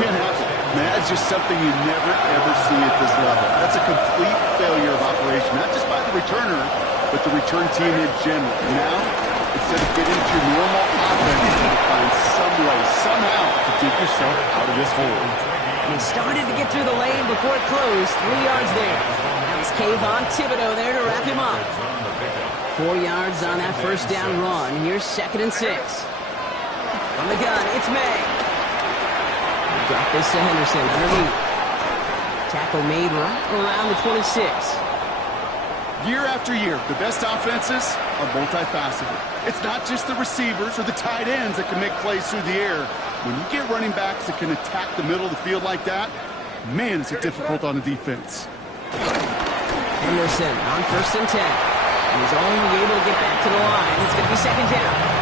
Can't happen. Man, that's just something you never, ever see at this level. That's a complete failure of operation, not just by the returner, but the return team in general. Now, instead of getting to your normal offense, you have to find some way, somehow, to dig yourself out of this hole. And he started to get through the lane before it closed. 3 yards there. That was Kayvon Thibodeau there to wrap him up. 4 yards on that 1st down run. Here's 2nd and 6. From the gun, it's May. Drop this to Henderson underneath. Tackle made right around the 26. Year after year, the best offenses are multifaceted. It's not just the receivers or the tight ends that can make plays through the air. When you get running backs that can attack the middle of the field like that, man, is it difficult on the defense. Henderson on 1st and 10. And he's only able to get back to the line. It's going to be 2nd down.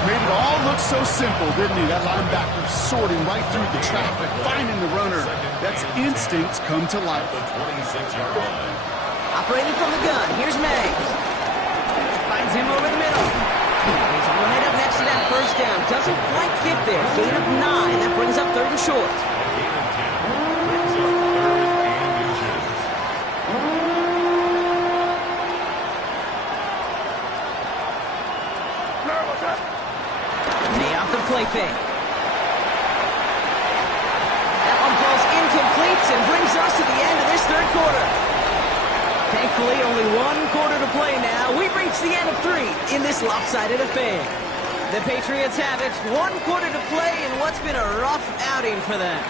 Made it all look so simple, didn't he? That linebacker sorting right through the traffic, finding the runner. That's instincts come to life. Operating from the gun, here's May. Finds him over the middle. He's right up next to that 1st down. Doesn't quite get there. Gain of 9. That brings up 3rd and short. Play fake. That one falls incomplete and brings us to the end of this 3rd quarter. Thankfully, only 1 quarter to play now. We've reached the end of 3 in this lopsided affair. The Patriots have it. 1 quarter to play in what's been a rough outing for them.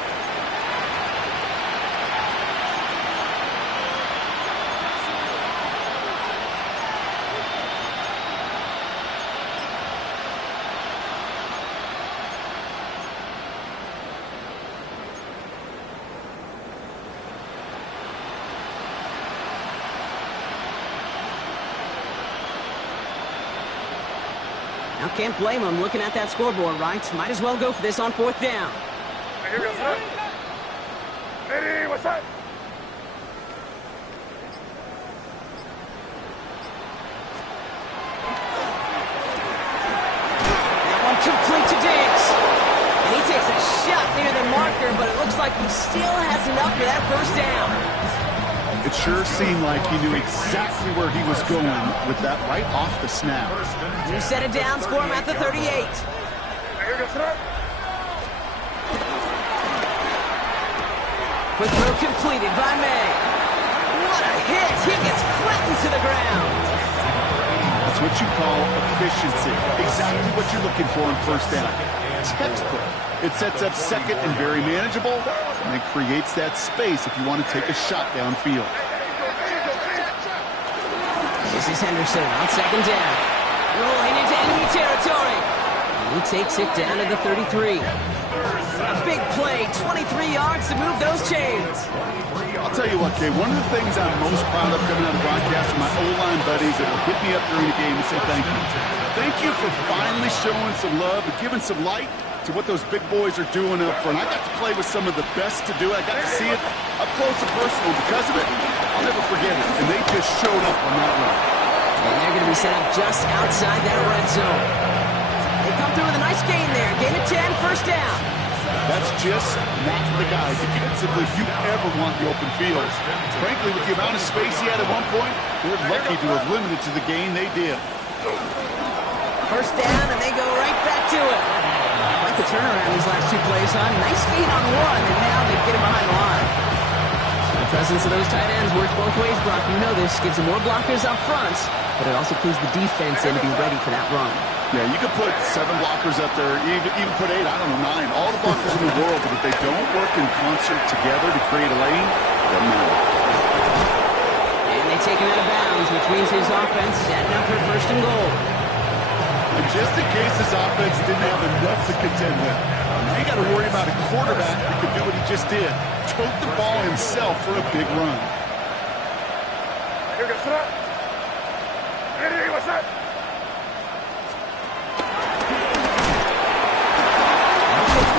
can't blame him looking at that scoreboard, right? Might as well go for this on 4th down. Ready, what's that? That one complete to Diggs. And he takes a shot near the marker, but it looks like he still has enough for that 1st down. It sure seemed like he knew exactly where he was going with that right off the snap. New set of downs for him at the 38. Quick throw completed by May. What a hit! He gets flattened to the ground. That's what you call efficiency. Exactly what you're looking for in 1st down. Textbook. It sets up 2nd and very manageable, and it creates that space if you want to take a shot downfield. This is Henderson on 2nd down. Rolling into enemy territory. And he takes it down to the 33. A big play, 23 yards to move those chains. I'll tell you what, Kay, one of the things I'm most proud of coming out of the broadcast are my O-line buddies that will hit me up during the game and say thank you. Thank you for finally showing some love and giving some light to what those big boys are doing up front. I got to play with some of the best to do it. I got to see it up close and personal. Because of it, I'll never forget it. And they just showed up on that run. And they're going to be set up just outside that red zone. They come through with a nice gain there. Gain of 10, 1st down. That's just not the guy defensively you ever want the open field. Frankly, with the amount of space he had at one point, they're lucky to have limited to the gain they did. 1st down, and they go right back to it. Like the turnaround these last 2 plays, huh? Nice gain on 1, and now they get him behind the line. The presence of those tight ends works both ways, Brock. You know this. Gives them more blockers up front, but it also clues the defense in to be ready for that run. Yeah, you could put 7 blockers up there, even put 8, I don't know, 9. All the blockers in the world, but if they don't work in concert together to create a lane, it doesn't matter. And they take him out of bounds, which means his offense setting up for 1st and goal. And just in case his offense didn't have enough to contend with, now you got to worry about a quarterback that could do what he just did. Tote the ball himself for a big run. Ready, what's that?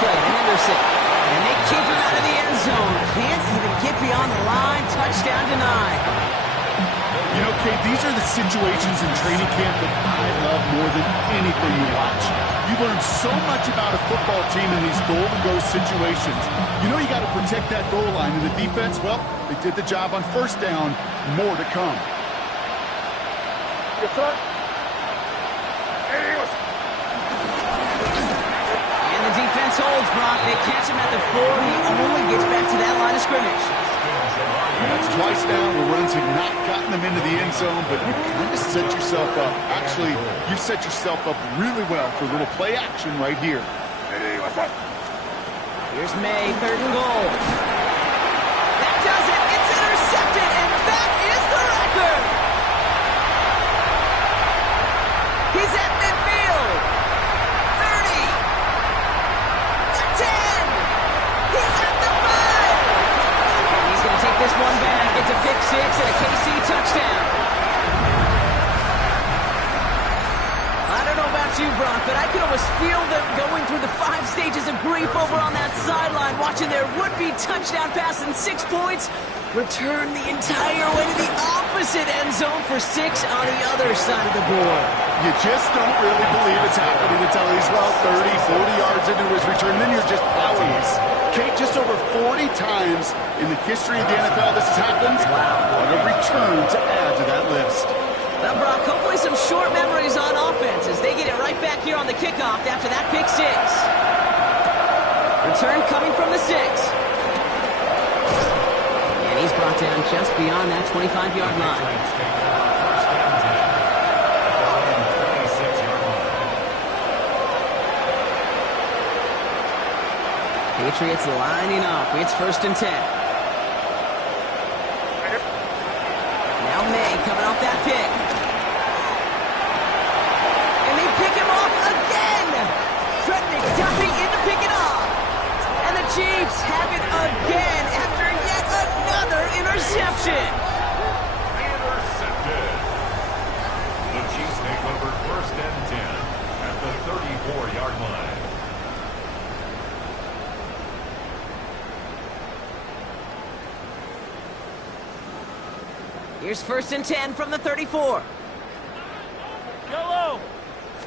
Henderson, and they keep him out of the end zone. Can't even get beyond the line. Touchdown denied. You know, Kate, these are the situations in training camp that I love more than anything you watch. You learn so much about a football team in these goal-to-go situations. You know you got to protect that goal line, and the defense, well, they did the job on 1st down. More to come. Yes, sir. Defense holds, Brock. They catch him at the 4. He only gets back to that line of scrimmage. That's twice now where runs have not gotten them into the end zone, but you've kind of set yourself up. Actually, you've set yourself up really well for a little play action right here. Here's May, 3rd and goal. That does it. It's intercepted, and that is the record. He's at midfield. 30. 10! He's at the 5! And he's going to take this one back. It's a pick 6 and a KC touchdown. I don't know about you, Brock, but I could almost feel them going through the 5 stages of grief over on that sideline, watching their would-be touchdown pass in 6 points return the entire way to the opposite end zone for 6 on the other side of the board. You just don't really believe it's happening until he's, well, 30, 40 yards into his return. Then you're just powerless. Kate, just over 40 times in the history of the NFL this has happened. What a return to add to that list. Now, Brock, hopefully some short memories on offense as they get it right back here on the kickoff after that pick 6. Return coming from the 6. And he's brought down just beyond that 25-yard line. Patriots lining up. It's 1st and 10. Now May coming off that pick. And they pick him off again. Fred McDuffie in to pick it off. And the Chiefs have it again after yet another interception. Intercepted. The Chiefs take over 1st and 10 at the Here's 1st and 10 from the 34. Yellow.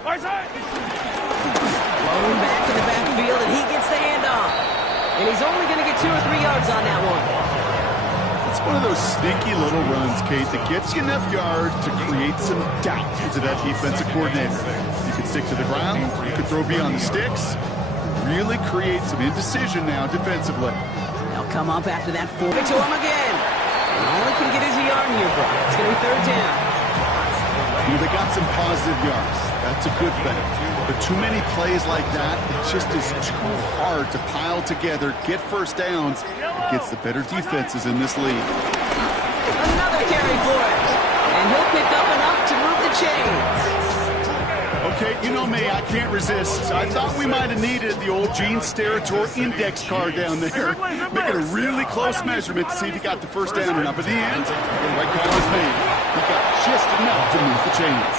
Right side. Blown back in the backfield, and he gets the handoff. And he's only going to get 2 or 3 yards on that one. It's one of those sneaky little runs, Kate, that gets you enough yards to create some doubt into that defensive coordinator. You can stick to the ground, you can throw beyond the sticks, really create some indecision now defensively. They'll come up after that 4 to him again. And all he can get is a yard here, bro. It's going to be 3rd down. They got some positive yards. That's a good thing. But too many plays like that, it just is too hard to pile together, get first downs, against the better defenses in this league. Another carry for it. And he'll pick up enough to move the chains. Okay, you know me, I can't resist. I thought we might have needed the old Gene Steratore index card down there. Making a really close measurement to see if he got the first down or not. But in the end, the right call was made. He got just enough to move the chains.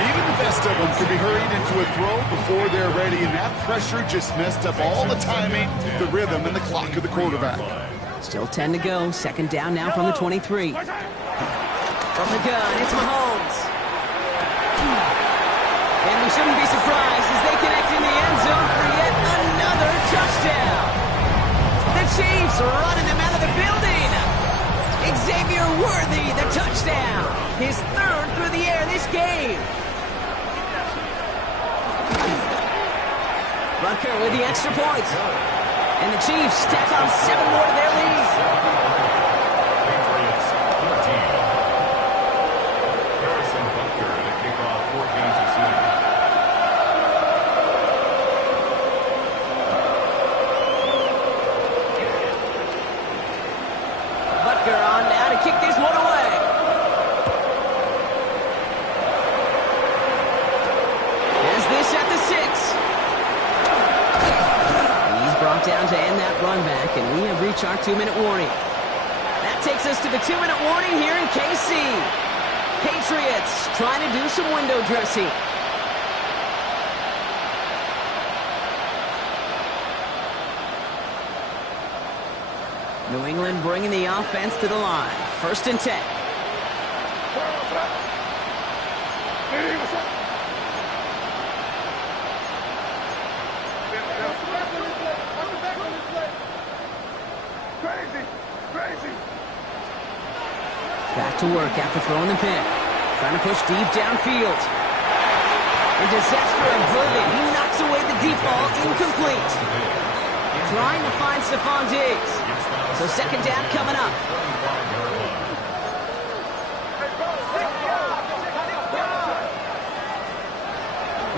Even the best of them can be hurried into a throw before they're ready, and that pressure just messed up all the timing, the rhythm, and the clock of the quarterback. Still 10 to go. 2nd down now from the 23. From the gun, it's Mahomes. And we shouldn't be surprised as they connect in the end zone for yet another touchdown. The Chiefs running them out of the building. Xavier Worthy, the touchdown. His 3rd through the air this game. Butker with the extra point. And the Chiefs tack on 7 more to their lead. Patriots 14. Harrison Butker to kick off for Kansas City. Butker on now to kick this one away. Is this at the 6? He's brought down to end that run back, and we have reached our 2-minute warning. That takes us to the 2-minute warning here in KC. Patriots trying to do some window dressing. New England bringing the offense to the line. 1st and 10. Back to work after throwing the pick. Trying to push deep downfield. A disaster averted. He knocks away the deep ball. Incomplete. Trying to find Stephon Diggs. So 2nd down coming up.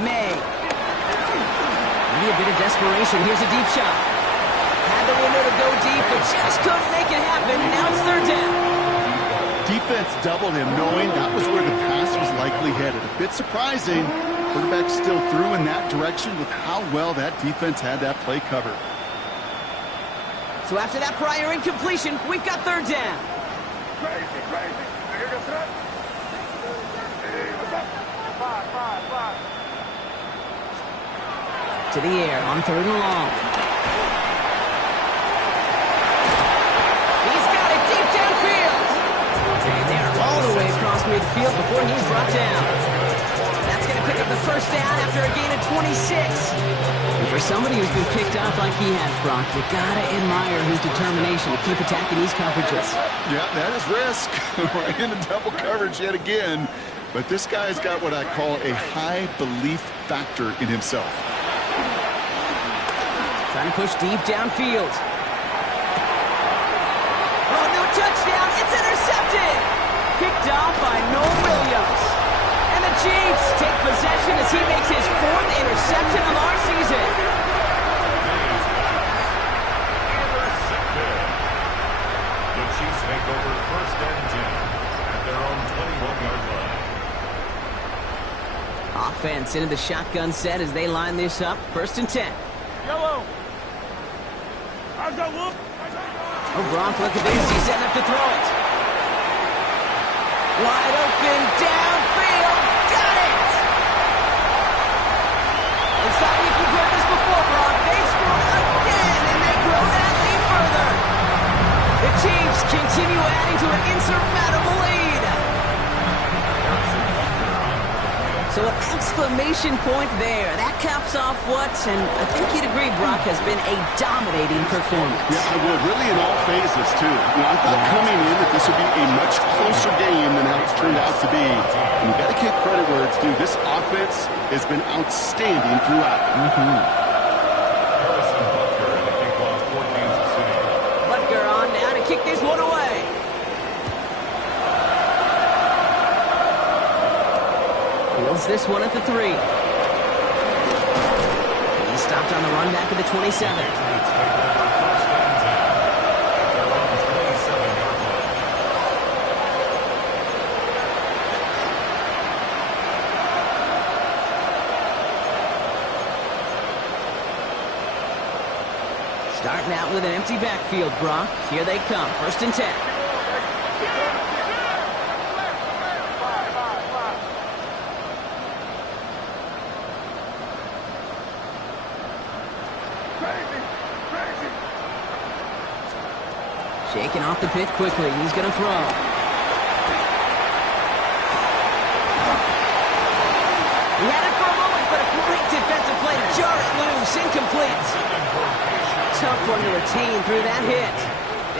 May. Maybe a bit of desperation. Here's a deep shot. Had the window to go deep, but just couldn't make it happen. Now it's 3rd down. Defense doubled him, knowing that was where the pass was likely headed. A bit surprising. Quarterback still threw in that direction with how well that defense had that play covered. So after that prior incompletion, we've got 3rd down. To the air on 3rd and long. He's got it deep downfield. And they're all the way across midfield before he's brought down. That's going to pick up the 1st down after a gain of 26. And for somebody who's been picked off like he has, Brock, you gotta admire his determination to keep attacking these coverages. Yeah, that is risk. Right into double coverage yet again. But this guy's got what I call a high belief factor in himself. Trying to push deep downfield. Oh, no touchdown. It's intercepted. Picked off by Noah Williams. And the Chiefs take possession as he makes his 4th interception of our season. Intercepted. The Chiefs take over 1st and 10 at their own 21-yard line. Offense into the shotgun set as they line this up. 1st and 10. Yellow. I've got Wolf. Oh, Gronk, look at this. He's setting up to throw it. Wide open, downfield. Got it! It's not like you've heard this before, Gronk. They score again, and they grow that lead further. The Chiefs continue adding to an insurmountable lead. So an exclamation point there. That caps off what, and I think you'd agree, Brock, has been a dominating performance. Yeah, I would. Really in all phases, too. I thought coming in that this would be a much closer game than how it's turned out to be. And you got to give credit where it's due. This offense has been outstanding throughout. Butker on now to kick this one away. Fields this one at the 3. He stopped on the run back at the 27. Starting out with an empty backfield, Brock. Here they come. 1st and 10. Shaking off the pit quickly. He's going to throw. He had it for a moment, but a great defensive play to jar it loose. Incomplete. Tough one to retain through that hit.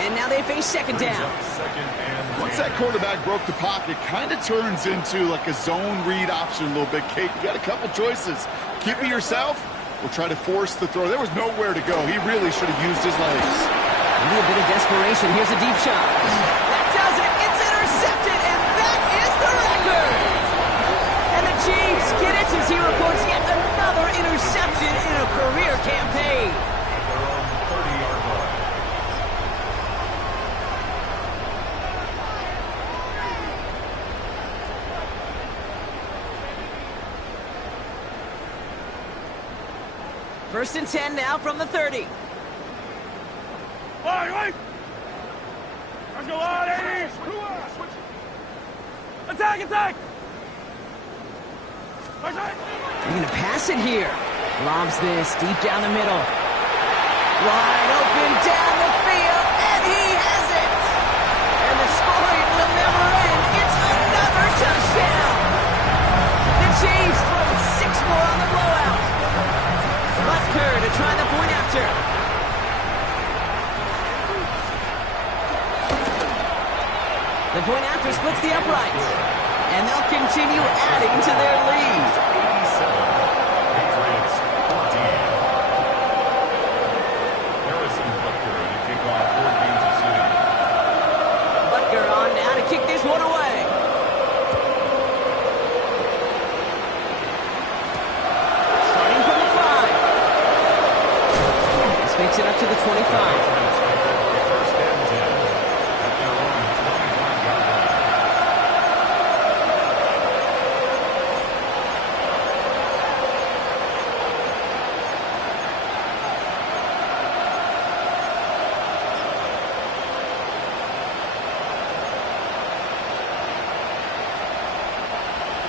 And now they face 2nd down. Once that quarterback broke the pocket, kind of turns into like a zone read option a little bit. Kate, you got a couple choices. Keep it yourself or try to force the throw. There was nowhere to go. He really should have used his legs. Maybe a bit of desperation. Here's a deep shot. That does it. It's intercepted, and that is the record. And the Chiefs get it as he records yet another interception in a career campaign. First and 10 now from the 30. Wait! Let's go on, 80! Attack! They're going to pass it here. Lobs this deep down the middle. Wide open down the field, and he has it! And the scoring will never end. It's another touchdown! The Chiefs throw 6 more on the blowout. Butker to try the point after. The point after splits the uprights, and they'll continue adding to their lead. 87, Patriots 14. Harrison Butker to kick off for Kansas City. Butker on now to kick this one away. Starting from the 5. This makes it up to the 25.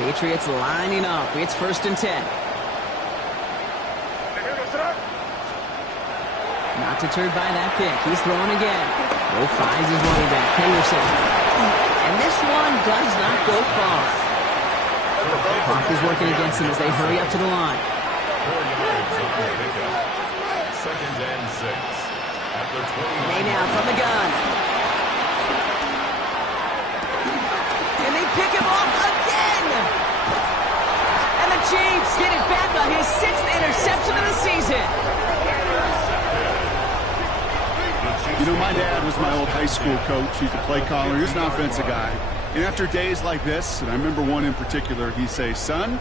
Patriots lining up. It's 1st and 10. Not deterred by that pick. He's throwing again. Will finds his running back, Henderson. And this one does not go far. Clock is working against them as they hurry up to the line. 4 yards on the pickup. 2nd and 6. At the 20. May now from the gun. And they pick him off again. And the Chiefs get it back on his 6th interception of the season. You know, my dad was my old high school coach. He's a play caller. He's an offensive guy. And after days like this, and I remember one in particular, he'd say, son,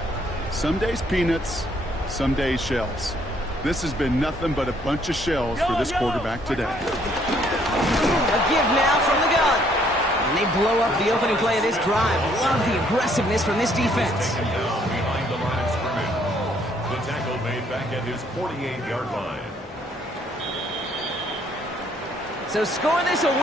some days peanuts, some days shells. This has been nothing but a bunch of shells for this quarterback today. A give now from the gun. And they blow up the opening play of this drive. Love the aggressiveness from this defense. Taken down behind the line of scrimmage. The tackle made back at his 48-yard line. So score this a